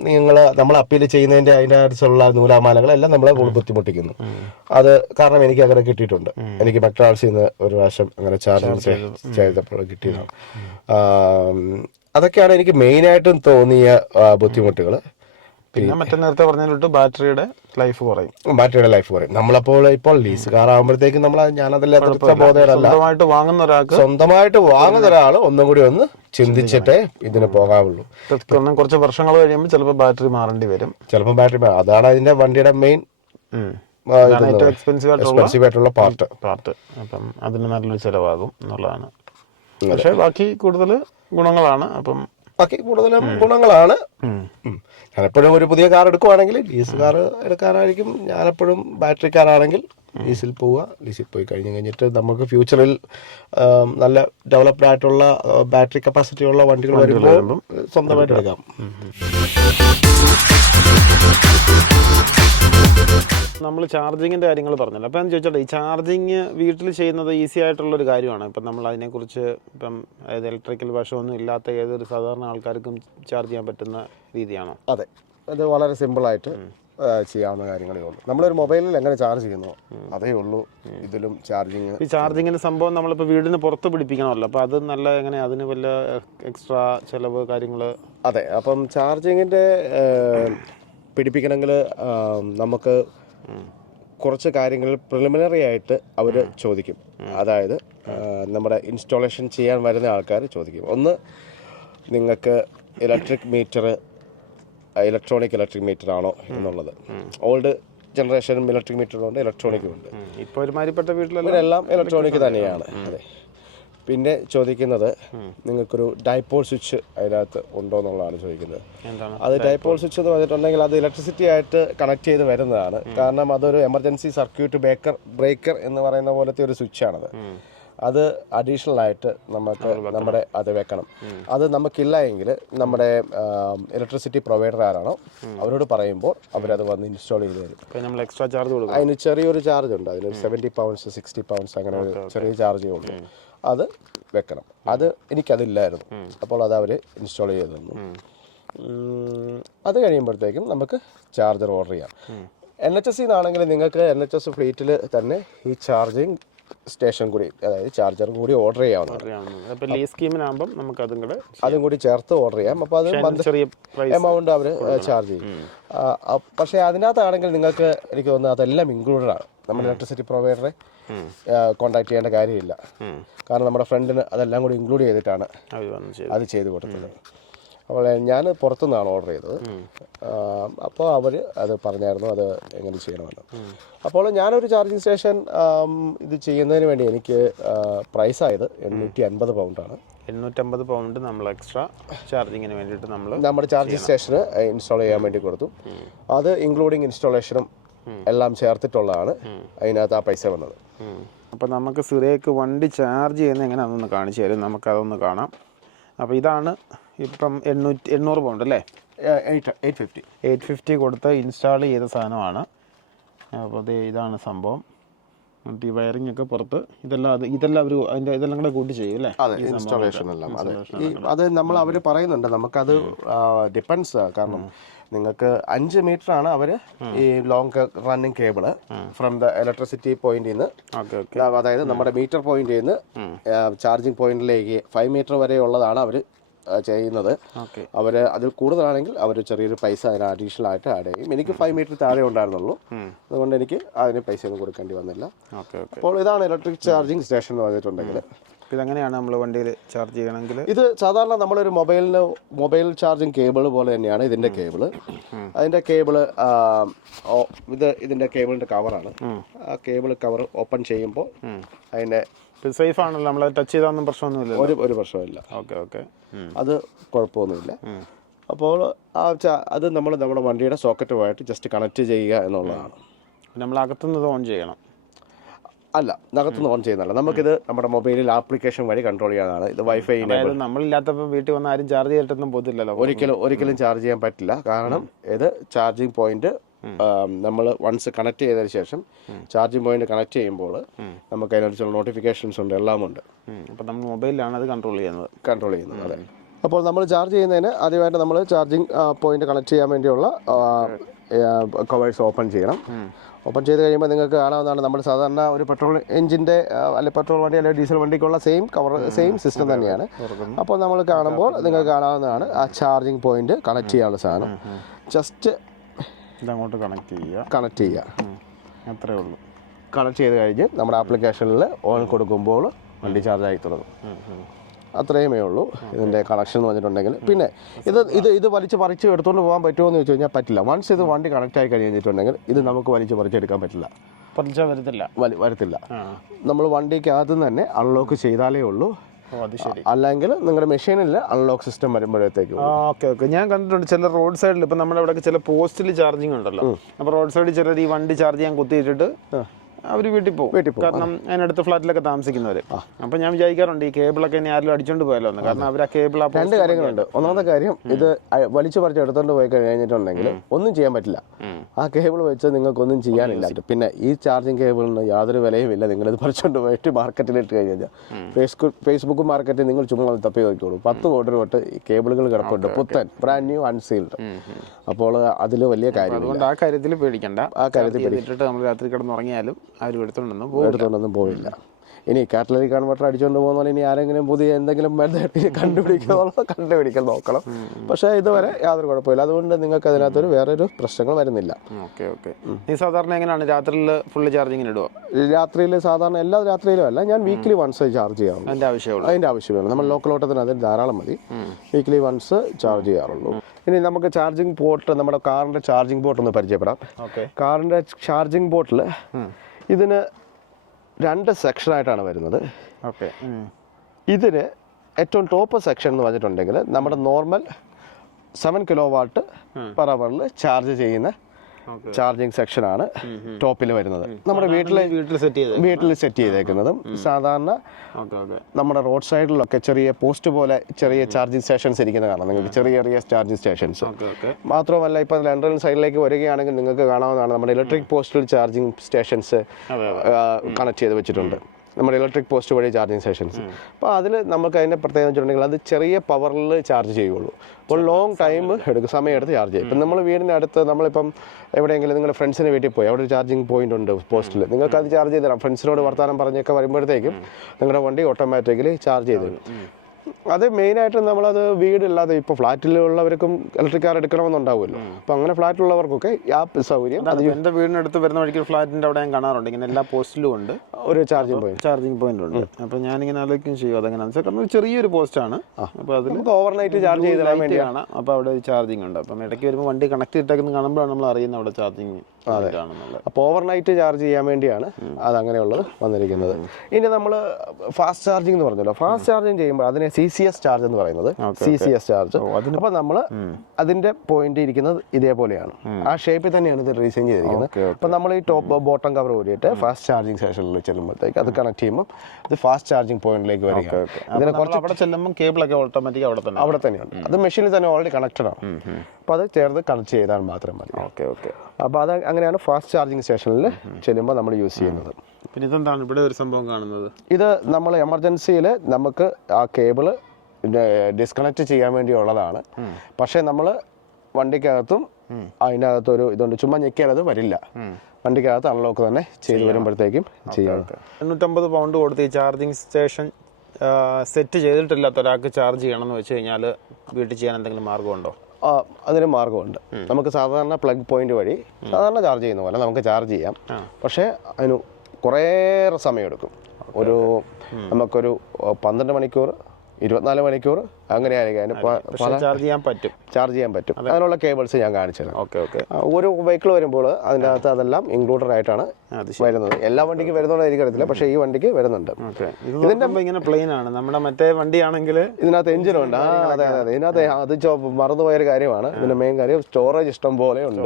നമ്മൾ അപ്പീൽ ചെയ്യുന്നതിന്റെ അതിനകത്തുള്ള നൂലാമാലകളെല്ലാം നമ്മളെ ബുദ്ധിമുട്ടിക്കുന്നു. അത് കാരണം എനിക്ക് അങ്ങനെ കിട്ടിയിട്ടുണ്ട്. എനിക്ക് മക്ഡൊണാൾഡ്സിൽ നിന്ന് ഒരു പ്രാവശ്യം അങ്ങനെ ചാർജ് ചെയ്തപ്പോൾ കിട്ടിയതാണ്. അതൊക്കെയാണ് എനിക്ക് മെയിനായിട്ടും തോന്നിയ ബുദ്ധിമുട്ടുകൾ. പിന്നെ മറ്റേ നേരത്തെ പറഞ്ഞിട്ട് ബാറ്ററിയുടെ ലൈഫ് കുറയും. നമ്മളപ്പോൾ ഇപ്പോൾ ലീസ് കാർ ആകുമ്പോഴത്തേക്കും സ്വന്തമായിട്ട് വാങ്ങുന്ന ഒരാൾ ഒന്നും കൂടി ഒന്ന് ചിന്തിച്ചിട്ടേ ഇതിന് പോകാവുള്ളൂ. കുറച്ച് വർഷങ്ങൾ കഴിയുമ്പോൾ ചിലപ്പോൾ ബാറ്ററി മാറേണ്ടി വരും. അതാണ് അതിന്റെ വണ്ടിയുടെ മെയിൻ എക്സ്പെൻസീവ് ആയിട്ടുള്ള പാർട്ട്. അപ്പം അതിന് നല്ലൊരു ചിലവാകും എന്നുള്ളതാണ്. പക്ഷെ ബാക്കി കൂടുതൽ ഗുണങ്ങളാണ്. ഞാനെപ്പോഴും ഒരു പുതിയ കാർ എടുക്കുവാണെങ്കിൽ ലീസ് കാർ എടുക്കാനായിരിക്കും. ഞാനെപ്പോഴും ബാറ്ററി കാറാണെങ്കിൽ ലീസിൽ പോയി കഴിഞ്ഞിട്ട് നമുക്ക് ഫ്യൂച്ചറിൽ നല്ല ഡെവലപ്ഡ് ആയിട്ടുള്ള ബാറ്ററി കപ്പാസിറ്റി ഉള്ള വണ്ടികൾ വരുമ്പോൾ സ്വന്തമായിട്ട് എടുക്കാം. നമ്മൾ ചാർജിങ്ങിൻ്റെ കാര്യങ്ങൾ പറഞ്ഞല്ലോ. അപ്പോൾ ഞാൻ ചോദിച്ചോട്ടെ, ഈ ചാർജിങ് വീട്ടിൽ ചെയ്യുന്നത് ഈസി ആയിട്ടുള്ളൊരു കാര്യമാണ്. ഇപ്പം നമ്മൾ അതിനെക്കുറിച്ച് ഇപ്പം ഇലക്ട്രിക്കൽ വശമൊന്നും ഇല്ലാത്ത ഏതൊരു സാധാരണ ആൾക്കാർക്കും ചാർജ് ചെയ്യാൻ പറ്റുന്ന രീതിയാണോ? അതെ, അത് വളരെ സിമ്പിളായിട്ട് ചെയ്യാവുന്ന കാര്യങ്ങളേ ഉള്ളൂ. നമ്മളൊരു മൊബൈലിൽ എങ്ങനെ ചാർജ് ചെയ്യുന്നോ അതേ ഉള്ളൂ ഇതിലും ചാർജിങ്. ഈ ചാർജിങ്ങിൻ്റെ സംഭവം നമ്മളിപ്പോൾ വീടിന് പുറത്ത് പിടിപ്പിക്കണമല്ലോ, അപ്പോൾ അത് നല്ല എങ്ങനെ, അതിന് വല്ല എക്സ്ട്രാ ചിലവ് കാര്യങ്ങൾ? അതെ, അപ്പം ചാർജിങ്ങിൻ്റെ പിടിപ്പിക്കണമെങ്കിൽ നമുക്ക് കുറച്ച് കാര്യങ്ങൾ പ്രിലിമിനറി ആയിട്ട് അവർ ചോദിക്കും. അതായത് നമ്മുടെ ഇൻസ്റ്റാളേഷൻ ചെയ്യാൻ വരുന്ന ആൾക്കാർ ചോദിക്കും. ഒന്ന്, നിങ്ങൾക്ക് ഇലക്ട്രിക് മീറ്റർ ഇലക്ട്രിക് മീറ്റർ ആണോ എന്നുള്ളത്. ഓൾഡ് ജനറേഷൻ ഇലക്ട്രിക് മീറ്ററുണ്ട്, ഇലക്ട്രോണിക്കും ഉണ്ട്. ഇപ്പോൾ ഒരുമാതിരിപ്പെട്ട വീട്ടിലെല്ലാം ഇലക്ട്രോണിക് തന്നെയാണ്. അതെ. പിന്നെ ചോദിക്കുന്നത് നിങ്ങൾക്കൊരു ഡൈപോൾ സ്വിച്ച് അതിനകത്ത് ഉണ്ടോ എന്നുള്ളതാണ് ചോദിക്കുന്നത്. അത് ഡൈപോൾ സ്വിച്ച് എന്ന് പറഞ്ഞിട്ടുണ്ടെങ്കിൽ അത് ഇലക്ട്രിസിറ്റി ആയിട്ട് കണക്ട് ചെയ്ത് വരുന്നതാണ്. കാരണം അതൊരു എമർജൻസി സർക്യൂട്ട് ബ്രേക്കർ എന്ന് പറയുന്ന പോലത്തെ ഒരു സ്വിച്ചാണത്. അത് അഡീഷണൽ ആയിട്ട് നമുക്ക് അത് വെക്കണം. അത് നമുക്കില്ല എങ്കിൽ നമ്മുടെ ഇലക്ട്രിസിറ്റി പ്രൊവൈഡർ ആരാണോ അവരോട് പറയുമ്പോൾ അവരത് വന്ന് ഇൻസ്റ്റാൾ ചെയ്ത് തരും. നമ്മൾ എക്സ്ട്രാ ചാർജ് കൊടുക്കും. അതിന് ചെറിയൊരു ചാർജ് ഉണ്ട്. അതിന് 70 പൗണ്ട്സ് 60 പൗണ്ട്സ് അങ്ങനെ ഒരു ചെറിയ ചാർജേ ഉള്ളൂ. അത് വെക്കണം. അത് എനിക്കതില്ലായിരുന്നു. അപ്പോൾ അത് അവർ ഇൻസ്റ്റാൾ ചെയ്ത് തന്നു. അത് കഴിയുമ്പോഴത്തേക്കും നമുക്ക് ചാർജർ ഓർഡർ ചെയ്യാം. NHS ആണെങ്കിൽ നിങ്ങൾക്ക് NHS ഫ്ലീറ്റിൽ തന്നെ ഈ ചാർജിങ് സ്റ്റേഷൻ കൂടി, അതായത് ചാർജർ കൂടി ഓർഡർ ചെയ്യാവുന്നതാണ്. അതും കൂടി ചേർത്ത് ഓർഡർ ചെയ്യാം. അപ്പോൾ അത് എമൗണ്ട് അവർ ചാർജ് ചെയ്യും. പക്ഷേ അതിനകത്താണെങ്കിൽ നിങ്ങൾക്ക് എനിക്ക് തോന്നുന്നു അതെല്ലാം ഇൻക്ലൂഡഡ് ആണ്. നമ്മുടെ ഇലക്ട്രിസിറ്റി പ്രൊവൈഡറെ കോൺടാക്ട് ചെയ്യേണ്ട കാര്യമില്ല. കാരണം നമ്മുടെ ഫ്രണ്ടിന് അതെല്ലാം കൂടി ഇൻക്ലൂഡ് ചെയ്തിട്ടാണ് അത് ചെയ്ത് കൊടുത്തത്. അപ്പോൾ ഞാൻ പുറത്തുനിന്നാണ് ഓർഡർ ചെയ്തത്. അപ്പോൾ അവർ അത് പറഞ്ഞായിരുന്നു അത് എങ്ങനെ ചെയ്യണമെന്ന്. അപ്പോൾ ഞാനൊരു ചാർജിങ് സ്റ്റേഷൻ ഇത് ചെയ്യുന്നതിന് വേണ്ടി എനിക്ക് പ്രൈസായത് 850 പൗണ്ടാണ്. 850 പൗണ്ട് നമ്മൾ എക്സ്ട്രാ ചാർജിങ്ങിന് വേണ്ടിയിട്ട് നമ്മുടെ ചാർജിങ് സ്റ്റേഷന് ഇൻസ്റ്റാൾ ചെയ്യാൻ വേണ്ടി കൊടുത്തു. അത് ഇൻക്ലൂഡിങ് ഇൻസ്റ്റാളേഷനും എല്ലാം ചേർത്തിട്ടുള്ളതാണ് അതിനകത്ത് ആ പൈസ വന്നത്. അപ്പോൾ നമുക്ക് സിറിയക്ക് വണ്ടി ചാർജ് ചെയ്യുന്നത് എങ്ങനെയാണെന്ന് കാണിച്ചു തരും. നമുക്കതൊന്ന് കാണാം. അപ്പോൾ ഇതാണ് ഇപ്പം 800 പൗണ്ട് അല്ലേ, 850 കൊടുത്ത് ഇൻസ്റ്റാൾ ചെയ്ത സാധനമാണ്. അപ്പോൾ ഇതാണ് സംഭവം. എന്നിട്ട് ഈ വയറിംഗ് ഒക്കെ പുറത്ത് ഇതെല്ലാം അവർ ഇതെല്ലാം കൂടെ കൂട്ടി ചെയ്യും അല്ലേ? അതെ, ഇൻസ്റ്റാളേഷൻ എല്ലാം. അത് നമ്മൾ അവർ പറയുന്നുണ്ട്, നമുക്കത് ഡിപ്പെൻസ്. കാരണം നിങ്ങൾക്ക് 5 മീറ്റർ ആണ് അവർ ഈ long running cable from the electricity പോയിന്റിൽ നിന്ന്, അതായത് നമ്മുടെ മീറ്റർ പോയിന്റിൽ നിന്ന് ചാർജിങ് പോയിന്റിലേക്ക് 5 മീറ്റർ വരെ ഉള്ളതാണ് അവർ ചെയ്യുന്നത്. അവർ അതിൽ കൂടുതലാണെങ്കിൽ അവർ ചെറിയൊരു പൈസ അതിന് അഡീഷണൽ ആയിട്ട് ആഡ് ചെയ്യും. എനിക്ക് 5 മീറ്റർ താഴെ ഉണ്ടായിരുന്നുള്ളൂ, അതുകൊണ്ട് എനിക്ക് അതിന് പൈസ ഒന്നും കൊടുക്കേണ്ടി വന്നില്ല. അപ്പോൾ ഇതാണ് ഇലക്ട്രിക് ചാർജിങ് സ്റ്റേഷൻ എന്ന് പറഞ്ഞിട്ടുണ്ടെങ്കിൽ. ഇതെങ്ങനെയാണ് നമ്മൾ വണ്ടിയിൽ ചാർജ് ചെയ്യണമെങ്കിൽ? ഇത് സാധാരണ നമ്മളൊരു മൊബൈൽ ചാർജിങ് കേബിൾ പോലെ തന്നെയാണ് ഇതിൻ്റെ കേബിള്. അതിൻ്റെ കേബിള് ഇതിൻ്റെ കേബിളിൻ്റെ കവറാണ്. ആ കേബിൾ കവർ ഓപ്പൺ ചെയ്യുമ്പോൾ അതിൻ്റെ സേഫ് ആണല്ലോ, നമ്മൾ ടച്ച് ചെയ്താൽ പ്രശ്നമൊന്നുമില്ല. ഒരു പ്രശ്നമില്ല. ഓക്കെ അത് കുഴപ്പമൊന്നുമില്ല. അപ്പോൾ അത് നമ്മുടെ വണ്ടിയുടെ സോക്കറ്റുമായിട്ട് ജസ്റ്റ് കണക്ട് ചെയ്യുക എന്നുള്ളതാണ്. നമ്മൾ അകത്തുനിന്ന് ഓൺ ചെയ്യണം? അല്ല, അകത്തുനിന്ന് ഓൺ ചെയ്യുന്നതല്ല. നമുക്കിത് നമ്മുടെ മൊബൈലിൽ ആപ്ലിക്കേഷൻ വഴി കൺട്രോൾ ചെയ്യാനാണ്. ഇത് വൈഫൈ നമ്മളില്ലാത്തപ്പോൾ വീട്ടിൽ വന്ന് ആരും ചാർജ് ചെയ്തിട്ടൊന്നും പോകത്തില്ലല്ലോ. ഒരിക്കലും ചാർജ് ചെയ്യാൻ പറ്റില്ല. കാരണം ഇത് ചാർജിങ് പോയിന്റ് നമ്മൾ വൺസ് കണക്ട് ചെയ്തതിന് ശേഷം ചാർജിങ് പോയിന്റ് കണക്ട് ചെയ്യുമ്പോൾ നമുക്ക് അതിനനുസരിച്ചുള്ള നോട്ടിഫിക്കേഷൻസ് ഉണ്ട്, എല്ലാം ഉണ്ട്. അപ്പോൾ നമ്മൾ മൊബൈലിലാണ് അത് കൺട്രോൾ ചെയ്യുന്നത്. അതെ. അപ്പോൾ നമ്മൾ ചാർജ് ചെയ്യുന്നതിന് ആദ്യമായിട്ട് നമ്മൾ ചാർജിങ് പോയിന്റ് കണക്ട് ചെയ്യാൻ വേണ്ടിയുള്ള കവേഴ്സ് ഓപ്പൺ ചെയ്യണം. ഓപ്പൺ ചെയ്ത് കഴിയുമ്പോൾ നിങ്ങൾക്ക് കാണാവുന്നതാണ് നമ്മൾ സാധാരണ ഒരു പെട്രോൾ എഞ്ചിൻ്റെ അല്ലെങ്കിൽ പെട്രോൾ വണ്ടി അല്ലെങ്കിൽ ഡീസൽ വണ്ടിക്കുള്ള സെയിം സിസ്റ്റം തന്നെയാണ്. അപ്പോൾ നമ്മൾ കാണുമ്പോൾ നിങ്ങൾക്ക് കാണാവുന്നതാണ് ആ ചാർജിങ് പോയിന്റ് കണക്ട് ചെയ്യാനുള്ള സാധനം. ജസ്റ്റ് ഇതങ്ങോട്ട് കണക്ട് ചെയ്യുക, അത്രേ ഉള്ളൂ. കണക്ട് ചെയ്ത് കഴിഞ്ഞ് നമ്മുടെ ആപ്ലിക്കേഷനിൽ ഓൺ കൊടുക്കുമ്പോൾ വണ്ടി ചാർജ് ആയി തുടങ്ങും. അത്രയുമേ ഉള്ളൂ ഇതിൻ്റെ കണക്ഷൻ എന്ന് പറഞ്ഞിട്ടുണ്ടെങ്കിൽ. പിന്നെ ഇത് വലിച്ച് പറിച്ച് എടുത്തുകൊണ്ട് പോകാൻ പറ്റുമോ എന്ന് ചോദിച്ചു കഴിഞ്ഞാൽ പറ്റില്ല. വൺസ് ഇത് വണ്ടി കണക്ട് ആയി കഴിഞ്ഞിട്ടുണ്ടെങ്കിൽ ഇത് നമുക്ക് വലിച്ച് പറിച്ചെടുക്കാൻ പറ്റില്ല, വരത്തില്ല. നമ്മൾ വണ്ടിക്കകത്ത് തന്നെ അൺലോക്ക് ചെയ്താലേ ഉള്ളൂ. അല്ലെങ്കിൽ നിങ്ങളുടെ മെഷീനിൽ അൺലോക്ക് സിസ്റ്റം വരുമ്പോഴത്തേക്കും. ഓക്കെ. ഞാൻ കണ്ടിട്ടുണ്ട് ചില റോഡ് സൈഡിൽ, ഇപ്പം നമ്മുടെ ഇവിടെ ചില പോസ്റ്റിൽ ചാർജിങ് ഉണ്ടല്ലോ. അപ്പോൾ റോഡ് സൈഡിൽ ചിലർ ഈ വണ്ടി ചാർജ് ചെയ്യാൻ കുത്തിയിട്ടിട്ട് അവർ വീട്ടിൽ പോകും. കാരണം അതിനടുത്ത് ഫ്ലാറ്റിലൊക്കെ താമസിക്കുന്നവർ. അപ്പം ഞാൻ വിചാരിക്കാറുണ്ട് ഈ കേബിളൊക്കെ ഇനി ആരും അടിച്ചോണ്ട് പോയാലോ എന്ന്. കാരണം അവർ ആ കേബിൾ 2 കാര്യങ്ങളുണ്ട്. ഒന്നാമത്തെ കാര്യം, ഇത് വലിച്ചു പറിച്ച് എടുത്തോണ്ട് പോയി കഴിഞ്ഞിട്ടുണ്ടെങ്കിൽ ഒന്നും ചെയ്യാൻ പറ്റില്ല. ആ കേബിൾ വെച്ച് നിങ്ങൾക്കൊന്നും ചെയ്യാനില്ല. പിന്നെ ഈ ചാർജിങ് കേബിളിന് യാതൊരു വിലയും ഇല്ല. നിങ്ങളിത് പറിച്ചുകൊണ്ട് പോയിട്ട് മാർക്കറ്റിലിട്ട് കഴിഞ്ഞാൽ ഫേസ്ബുക്ക് മാർക്കറ്റിൽ നിങ്ങൾ ചുമ്മാ തപ്പി നോക്കിക്കോളൂ. 10 കോടി തൊട്ട് ഈ കേബിളുകൾ കിടപ്പുണ്ട്, പുത്തൻ ബ്രാൻഡ് ന്യൂ അൺസീൽഡ്. അപ്പോൾ അതിൽ വലിയ കാര്യം. അതുകൊണ്ട് ആ കാര്യത്തിൽ പേടിക്കണ്ട. നമ്മൾ രാത്രി കിടന്നുറങ്ങിയാലും ആരും എടുത്തോണ്ടൊന്നും പോവില്ല. ഇനി കാറ്റലറി കൺവെർട്ടർ അടിച്ചുകൊണ്ട് പോകുന്ന പോലെ ഇനി ആരെങ്കിലും പുതിയ എന്തെങ്കിലും മെത്തേഡ് കണ്ടുപിടിക്കാൻ നോക്കണം. പക്ഷേ ഇതുവരെ യാതൊരു കുഴപ്പമില്ല. അതുകൊണ്ട് നിങ്ങൾക്ക് അതിനകത്തൊരു വേറൊരു പ്രശ്നങ്ങൾ വരുന്നില്ല. ഓക്കെ. ഈ സാധാരണ എങ്ങനെയാണ് രാത്രിയിൽ ഫുള്ള് ചാർജിങ്ങിന് ഇടുക? രാത്രിയിൽ സാധാരണ എല്ലാ രാത്രിയിലും അല്ല, ഞാൻ വീക്ക്ലി വൺസ് ചാർജ് ചെയ്യാറുള്ളൂ. അതിൻ്റെ ആവശ്യമുള്ളൂ. നമ്മൾ ലോക്കൽ ഓട്ടത്തിന് അതിന് ധാരാളം മതി. വീക്ക്ലി വൺസ് ചാർജ് ചെയ്യാറുള്ളൂ. ഇനി നമുക്ക് ചാർജിങ് പോർട്ട്, നമ്മുടെ കാറിൻ്റെ ചാർജിങ് പോർട്ട് ഒന്ന് പരിചയപ്പെടാം. കാറിൻ്റെ ചാർജിങ് പോർട്ടിൽ ഇതിന് 2 സെക്ഷനായിട്ടാണ് വരുന്നത്. ഇതിന് ഏറ്റവും ടോപ്പ് സെക്ഷൻ എന്ന് പറഞ്ഞിട്ടുണ്ടെങ്കിൽ നമ്മുടെ normal 7 kW per hour charge ചെയ്യുന്ന ചാർജിങ് സെക്ഷനാണ് ടോപ്പിൽ വരുന്നത്. നമ്മുടെ വീട്ടിൽ സെറ്റ് ചെയ്തേക്കുന്നതും സാധാരണ നമ്മുടെ റോഡ് സൈഡിലൊക്കെ ചെറിയ പോസ്റ്റ് പോലെ ചെറിയ ചാർജിങ് സ്റ്റേഷൻസ് ഇരിക്കുന്ന കാണാം നിങ്ങൾക്ക്. ചെറിയ ചാർജിങ് സ്റ്റേഷൻസ് മാത്രമല്ല, ഇപ്പോൾ ലണ്ടൻ സൈഡിലേക്ക് വരികയാണെങ്കിൽ നിങ്ങൾക്ക് കാണാവുന്നതാണ് നമ്മുടെ ഇലക്ട്രിക് പോസ്റ്റിൽ ചാർജിങ് സ്റ്റേഷൻസ് കണക്ട് ചെയ്ത് വെച്ചിട്ടുണ്ട്. നമ്മുടെ ഇലക്ട്രിക് പോസ്റ്റ് വഴി ചാർജിങ് സ്റ്റേഷൻസ്. അപ്പോൾ അതിൽ നമുക്ക് അതിൻ്റെ പ്രത്യേകത വെച്ചിട്ടുണ്ടെങ്കിൽ അത് ചെറിയ പവറിൽ ചാർജ് ചെയ്യുള്ളൂ. അപ്പോൾ ലോങ് ടൈം എടുക്കും, സമയമെടുത്ത് ചാർജ് ചെയ്യും. ഇപ്പം നമ്മൾ വീടിനടുത്ത് നമ്മളിപ്പം എവിടെയെങ്കിലും നിങ്ങളുടെ ഫ്രണ്ട്സിൻ്റെ വീട്ടിൽ പോയി അവിടെ ഒരു ചാർജിങ് പോയിന്റ് ഉണ്ട് പോസ്റ്റിൽ, നിങ്ങൾക്ക് അത് ചാർജ് ചെയ്ത് തരാം. ഫ്രണ്ട്സിനോട് വർത്തമാനം പറഞ്ഞൊക്കെ വരുമ്പോഴത്തേക്കും നിങ്ങളുടെ വണ്ടി ഓട്ടോമാറ്റിക്കലി ചാർജ് ചെയ്ത് തരും. അത് മെയിനായിട്ട് നമ്മളത് വീടില്ലാതെ ഇപ്പോൾ ഫ്ലാറ്റിലുള്ളവർക്കും ഇലക്ട്രിക് കാർ എടുക്കണമെന്നുണ്ടാവുമല്ലോ. അപ്പോൾ അങ്ങനെ ഫ്ലാറ്റിലുള്ളവർക്കൊക്കെ ആ സൗകര്യം. എൻ്റെ വീടിനടുത്ത് വരുന്ന വഴിക്ക് ഫ്ലാറ്റിൻ്റെ അവിടെ ഞാൻ കാണാറുണ്ട്, ഇങ്ങനെ എല്ലാ പോസ്റ്റിലും ഉണ്ട് ഒരു ചാർജിങ് പോയിന്റ് ഉണ്ട്. അപ്പോൾ ഞാനിങ്ങനെ ആലോചിക്കും ചെയ്യും അതെങ്ങനെയാണെന്ന് വെച്ചാൽ, കാരണം ചെറിയൊരു പോസ്റ്റാണ്. അപ്പോൾ അതിൽ ഓവർനൈറ്റ് ചാർജ് ചെയ്താൽ വേണ്ടിയാണ്. അപ്പോൾ അവിടെ ഒരു ചാർജിങ് ഉണ്ട്. അപ്പം ഇടയ്ക്ക് വരുമ്പോൾ വണ്ടി കണക്ട് ചെയ്തിട്ടേക്കുന്നത് കാണുമ്പോഴാണ് നമ്മൾ അറിയുന്നത് അവിടെ ചാർജിങ് കാണുന്നുള്ളത്. അപ്പോൾ ഓവർനൈറ്റ് ചാർജ് ചെയ്യാൻ വേണ്ടിയാണ് അതങ്ങനെയുള്ളത് വന്നിരിക്കുന്നത്. ഇനി നമ്മൾ ഫാസ്റ്റ് ചാർജിങ് എന്ന് പറഞ്ഞല്ലോ, ഫാസ്റ്റ് ചാർജിങ് ചെയ്യുമ്പോൾ അതിനെ CCS ചാർജ് എന്ന് പറയുന്നത്. CCS charge. അപ്പോൾ നമ്മൾ അതിന്റെ പോയിന്റ് ഇരിക്കുന്നത് ഇതേപോലെയാണ്, ആ ഷേപ്പിൽ തന്നെയാണ് ഇത് റീസൈൻ ചെയ്തിരിക്കുന്നത്. അപ്പോൾ നമ്മൾ ഈ ടോപ്പ് ബോട്ടം കവർ കൂടിയിട്ട് ഫാസ്റ്റ് ചാർജിങ് സ്റ്റേഷനിൽ ചെല്ലുമ്പോഴത്തേക്ക് അത് കണക്ട് ചെയ്യുമ്പോൾ ഇത് ഫാസ്റ്റ് ചാർജിങ് പോയിന്റിലേക്ക് വരിക. ഇതിനെ കുറച്ച് അവിടെ ചെല്ലുമ്പോൾ കേബിളൊക്കെ ഓട്ടോമാറ്റിക് അവിടെ തന്നെയുണ്ട്. അത് മെഷീനിൽ തന്നെ ഓൾറെഡി കണക്റ്റഡ് ആണ്. അപ്പോൾ അത് ചേർത്ത് കണക്ട് ചെയ്താൽ മാത്രം മതി. അപ്പോൾ അത് അങ്ങനെയാണ് ഫാസ്റ്റ് ചാർജിങ് സ്റ്റേഷനിൽ ചെല്ലുമ്പോൾ നമ്മൾ യൂസ് ചെയ്യുന്നത്. പിന്നെ ഇതെന്താണ് ഇവിടെ ഒരു സംഭവം കാണുന്നത്? ഇത് നമ്മൾ എമർജൻസിയിൽ നമുക്ക് ആ കേബിള് ഡിസ്കണക്ട് ചെയ്യാൻ വേണ്ടിയുള്ളതാണ്. പക്ഷേ നമ്മൾ വണ്ടിക്കകത്തും അതിനകത്തൊരു ഇതുണ്ട്, ചുമ്മാ ഞെക്കിയാൽ അത് വരില്ല. വണ്ടിക്കകത്ത് അൺലോക്ക് തന്നെ ചെയ്ത് വരുമ്പോഴത്തേക്കും ചെയ്യാം. 850 പൗണ്ട് കൊടുത്ത് ഈ ചാർജിങ് സ്റ്റേഷൻ സെറ്റ് ചെയ്തിട്ടില്ലാത്ത ഒരാൾക്ക് ചാർജ് ചെയ്യണമെന്ന് വെച്ച് കഴിഞ്ഞാൽ വീട്ടിൽ ചെയ്യാൻ എന്തെങ്കിലും മാർഗമുണ്ടോ? അതിന് മാർഗമുണ്ട്. നമുക്ക് സാധാരണ പ്ലഗ് പോയിന്റ് വഴി സാധാരണ ചാർജ് ചെയ്യുന്ന പോലെ നമുക്ക് ചാർജ് ചെയ്യാം. പക്ഷേ അതിന് കുറേയേറെ സമയമെടുക്കും. നമുക്കൊരു 12 മണിക്കൂർ 24 മണിക്കൂർ അങ്ങനെ ആയിരിക്കും ചാർജ് ചെയ്യാൻ പറ്റും. അതിനുള്ള കേബിൾസ് ഞാൻ കാണിച്ചു തരാം. ഒരു വെഹിക്കിൾ വരുമ്പോൾ അതിൻ്റെ അകത്ത് അതെല്ലാം ഇൻക്ലൂഡഡ് ആയിട്ടാണ് വരുന്നത്. എല്ലാ വണ്ടിക്കും വരുന്നോന്ന് എനിക്കറിയത്തില്ല, പക്ഷേ ഈ വണ്ടിക്ക് വരുന്നുണ്ട്. ഇതിന്റെ ഇങ്ങനെ പ്ലെയിൻ ആണ്. നമ്മുടെ മറ്റേ വണ്ടിയാണെങ്കിൽ ഇതിനകത്ത് എഞ്ചിനുണ്ട്. അതെ, ഇതിനകത്ത് അത് മറന്നുപോയൊരു കാര്യമാണ്. ഇതിന്റെ മെയിൻ കാര്യം സ്റ്റോറേജ് ഇഷ്ടം പോലെ ഉണ്ട്.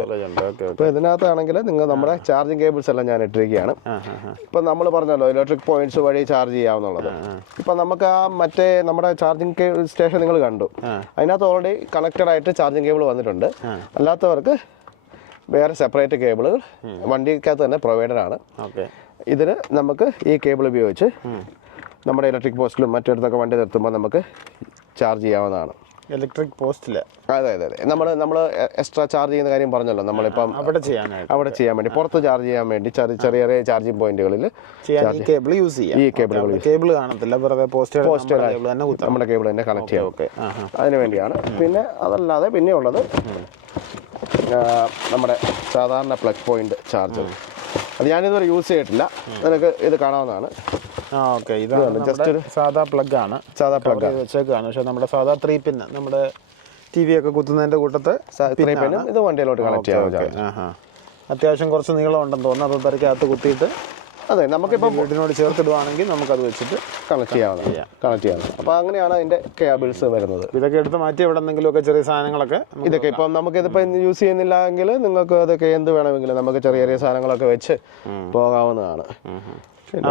ഇപ്പൊ ഇതിനകത്താണെങ്കിൽ നിങ്ങൾ നമ്മുടെ ചാർജിങ് കേബിൾസ് എല്ലാം ഞാൻ ഇട്ടിരിക്കുകയാണ്. ഇപ്പൊ നമ്മൾ പറഞ്ഞല്ലോ ഇലക്ട്രിക് പോയിന്റ്സ് വഴി ചാർജ് ചെയ്യാവുന്നുള്ളത്. ഇപ്പൊ നമുക്ക് ആ മറ്റേ നമ്മുടെ ചാർജിങ് സ്റ്റേഷൻ നിങ്ങൾ കണ്ടു, അതിനകത്ത് ഓൾറെഡി കണക്റ്റഡ് ആയിട്ട് ചാർജിങ് കേബിൾ വന്നിട്ടുണ്ട്. അല്ലാത്തവർക്ക് വേറെ സെപ്പറേറ്റ് കേബിളുകൾ വണ്ടിക്കകത്ത് തന്നെ പ്രൊവൈഡഡ് ആണ്. ഇതിന് നമുക്ക് ഈ കേബിൾ ഉപയോഗിച്ച് നമ്മുടെ ഇലക്ട്രിക് പോസ്റ്റിലും മറ്റിടത്തൊക്കെ വണ്ടി നിർത്തുമ്പോൾ നമുക്ക് ചാർജ് ചെയ്യാവുന്നതാണ്. ഇലക്ട്രിക് പോസ്റ്റില് അതെ നമ്മൾ എക്സ്ട്രാ ചാർജ് ചെയ്യുന്ന കാര്യം പറഞ്ഞല്ലോ, നമ്മളിപ്പം അവിടെ ചെയ്യാൻ വേണ്ടി പുറത്ത് ചാർജ് ചെയ്യാൻ വേണ്ടി ചെറിയ ചാർജിങ് പോയിന്റുകളിൽ ഈ കേബിൾ യൂസ് ചെയ്യാം. ഈ കേബിൾ കാണത്തില്ല, നമ്മുടെ കേബിൾ തന്നെ കണക്ട് ചെയ്യാം. അതിന് വേണ്ടിയാണ്. പിന്നെ അതല്ലാതെ പിന്നെ ഉള്ളത് നമ്മുടെ സാധാരണ പ്ലഗ് പോയിന്റ് ചാർജർ. അത് ഞാനിതുവരെ യൂസ് ചെയ്തിട്ടില്ല, നിനക്ക് ഇത് കാണാവുന്നതാണ്. സാധാ പ്ലഗ് ആണ് വെച്ചേക്കാണ്. പക്ഷെ നമ്മുടെ സാധാ 3 പിൻ നമ്മുടെ TV ഒക്കെ കുത്തുന്നതിന്റെ കൂട്ടത്ത് ഇത് വണ്ടിയിലോട്ട് കണക്ട് ചെയ്യാം. അത്യാവശ്യം കുറച്ച് നീളം ഉണ്ടെന്ന് തോന്നുന്നു. അത് തിരക്കകത്ത് കുത്തിയിട്ട് അതെ നമുക്കിപ്പോൾ വീടിനോട് ചേർത്തിടുവാണെങ്കിൽ നമുക്കത് വെച്ചിട്ട് കണക്ട് ചെയ്യാവുന്നത്. അപ്പോൾ അങ്ങനെയാണ് അതിന്റെ കേബിൾസ് വരുന്നത്. ഇതൊക്കെ എടുത്ത് മാറ്റി എവിടെ നിന്നെങ്കിലുമൊക്കെ ചെറിയ സാധനങ്ങളൊക്കെ ഇതൊക്കെ ഇപ്പം നമുക്കിതിപ്പോൾ യൂസ് ചെയ്യുന്നില്ല എങ്കിൽ നിങ്ങൾക്ക് അതൊക്കെ എന്ത് വേണമെങ്കിലും നമുക്ക് ചെറിയ സാധനങ്ങളൊക്കെ വെച്ച് പോകാവുന്നതാണ്.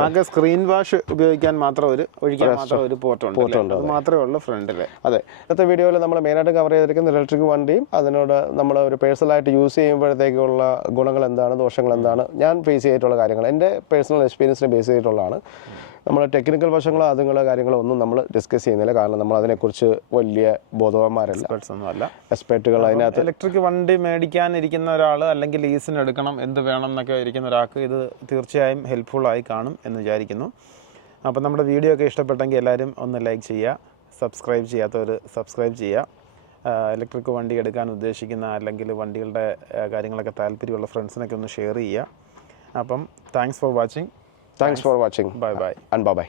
ആകെ സ്ക്രീൻ വാഷ് ഉപയോഗിക്കാൻ മാത്രം ഒഴിക്കാൻ മാത്രം ഒരു പോർട്ട് ഉണ്ട്. അത് മാത്രമേ ഉള്ളൂ ഫ്രണ്ടില്. അതെ, ഇന്നത്തെ വീഡിയോയിൽ നമ്മൾ മെയിനായിട്ട് കവർ ചെയ്തിരിക്കുന്ന ഇലക്ട്രിക് വണ്ടിയും അതിനോട് നമ്മൾ ഒരു പേഴ്സണലായിട്ട് യൂസ് ചെയ്യുമ്പോഴത്തേക്കുള്ള ഗുണങ്ങൾ എന്താണ്, ദോഷങ്ങൾ എന്താണ്, ഞാൻ ഫേസ് ചെയ്തിട്ടുള്ള കാര്യങ്ങൾ എൻ്റെ പേഴ്സണൽ എക്സ്പീരിയൻസിനെ ബേസ് ചെയ്തിട്ടുള്ളതാണ്. നമ്മൾ ടെക്നിക്കൽ വശങ്ങളോ അതുങ്ങളോ കാര്യങ്ങളോ ഒന്നും നമ്മൾ ഡിസ്കസ് ചെയ്യുന്നില്ല. കാരണം നമ്മൾ അതിനെക്കുറിച്ച് വലിയ ബോധവാന്മാരല്ല, എക്സ്പെർട്ടുകൾ. അതിനകത്ത് ഇലക്ട്രിക് വണ്ടി മേടിക്കാനിരിക്കുന്ന ഒരാൾ അല്ലെങ്കിൽ ലീസിന് എടുക്കണം എന്ത് വേണം എന്നൊക്കെ ഇരിക്കുന്ന ഒരാൾക്ക് ഇത് തീർച്ചയായും ഹെൽപ്ഫുള്ളായി കാണും എന്ന് വിചാരിക്കുന്നു. അപ്പം നമ്മുടെ വീഡിയോ ഒക്കെ ഇഷ്ടപ്പെട്ടെങ്കിൽ എല്ലാവരും ഒന്ന് ലൈക്ക് ചെയ്യുക, സബ്സ്ക്രൈബ് ചെയ്യാത്തവർ സബ്സ്ക്രൈബ് ചെയ്യുക. ഇലക്ട്രിക് വണ്ടി എടുക്കാൻ ഉദ്ദേശിക്കുന്ന അല്ലെങ്കിൽ വണ്ടികളുടെ കാര്യങ്ങളൊക്കെ താല്പര്യമുള്ള ഫ്രണ്ട്സിനൊക്കെ ഒന്ന് ഷെയർ ചെയ്യുക. അപ്പം thanks for watching. Bye bye. Bye bye. And bye bye.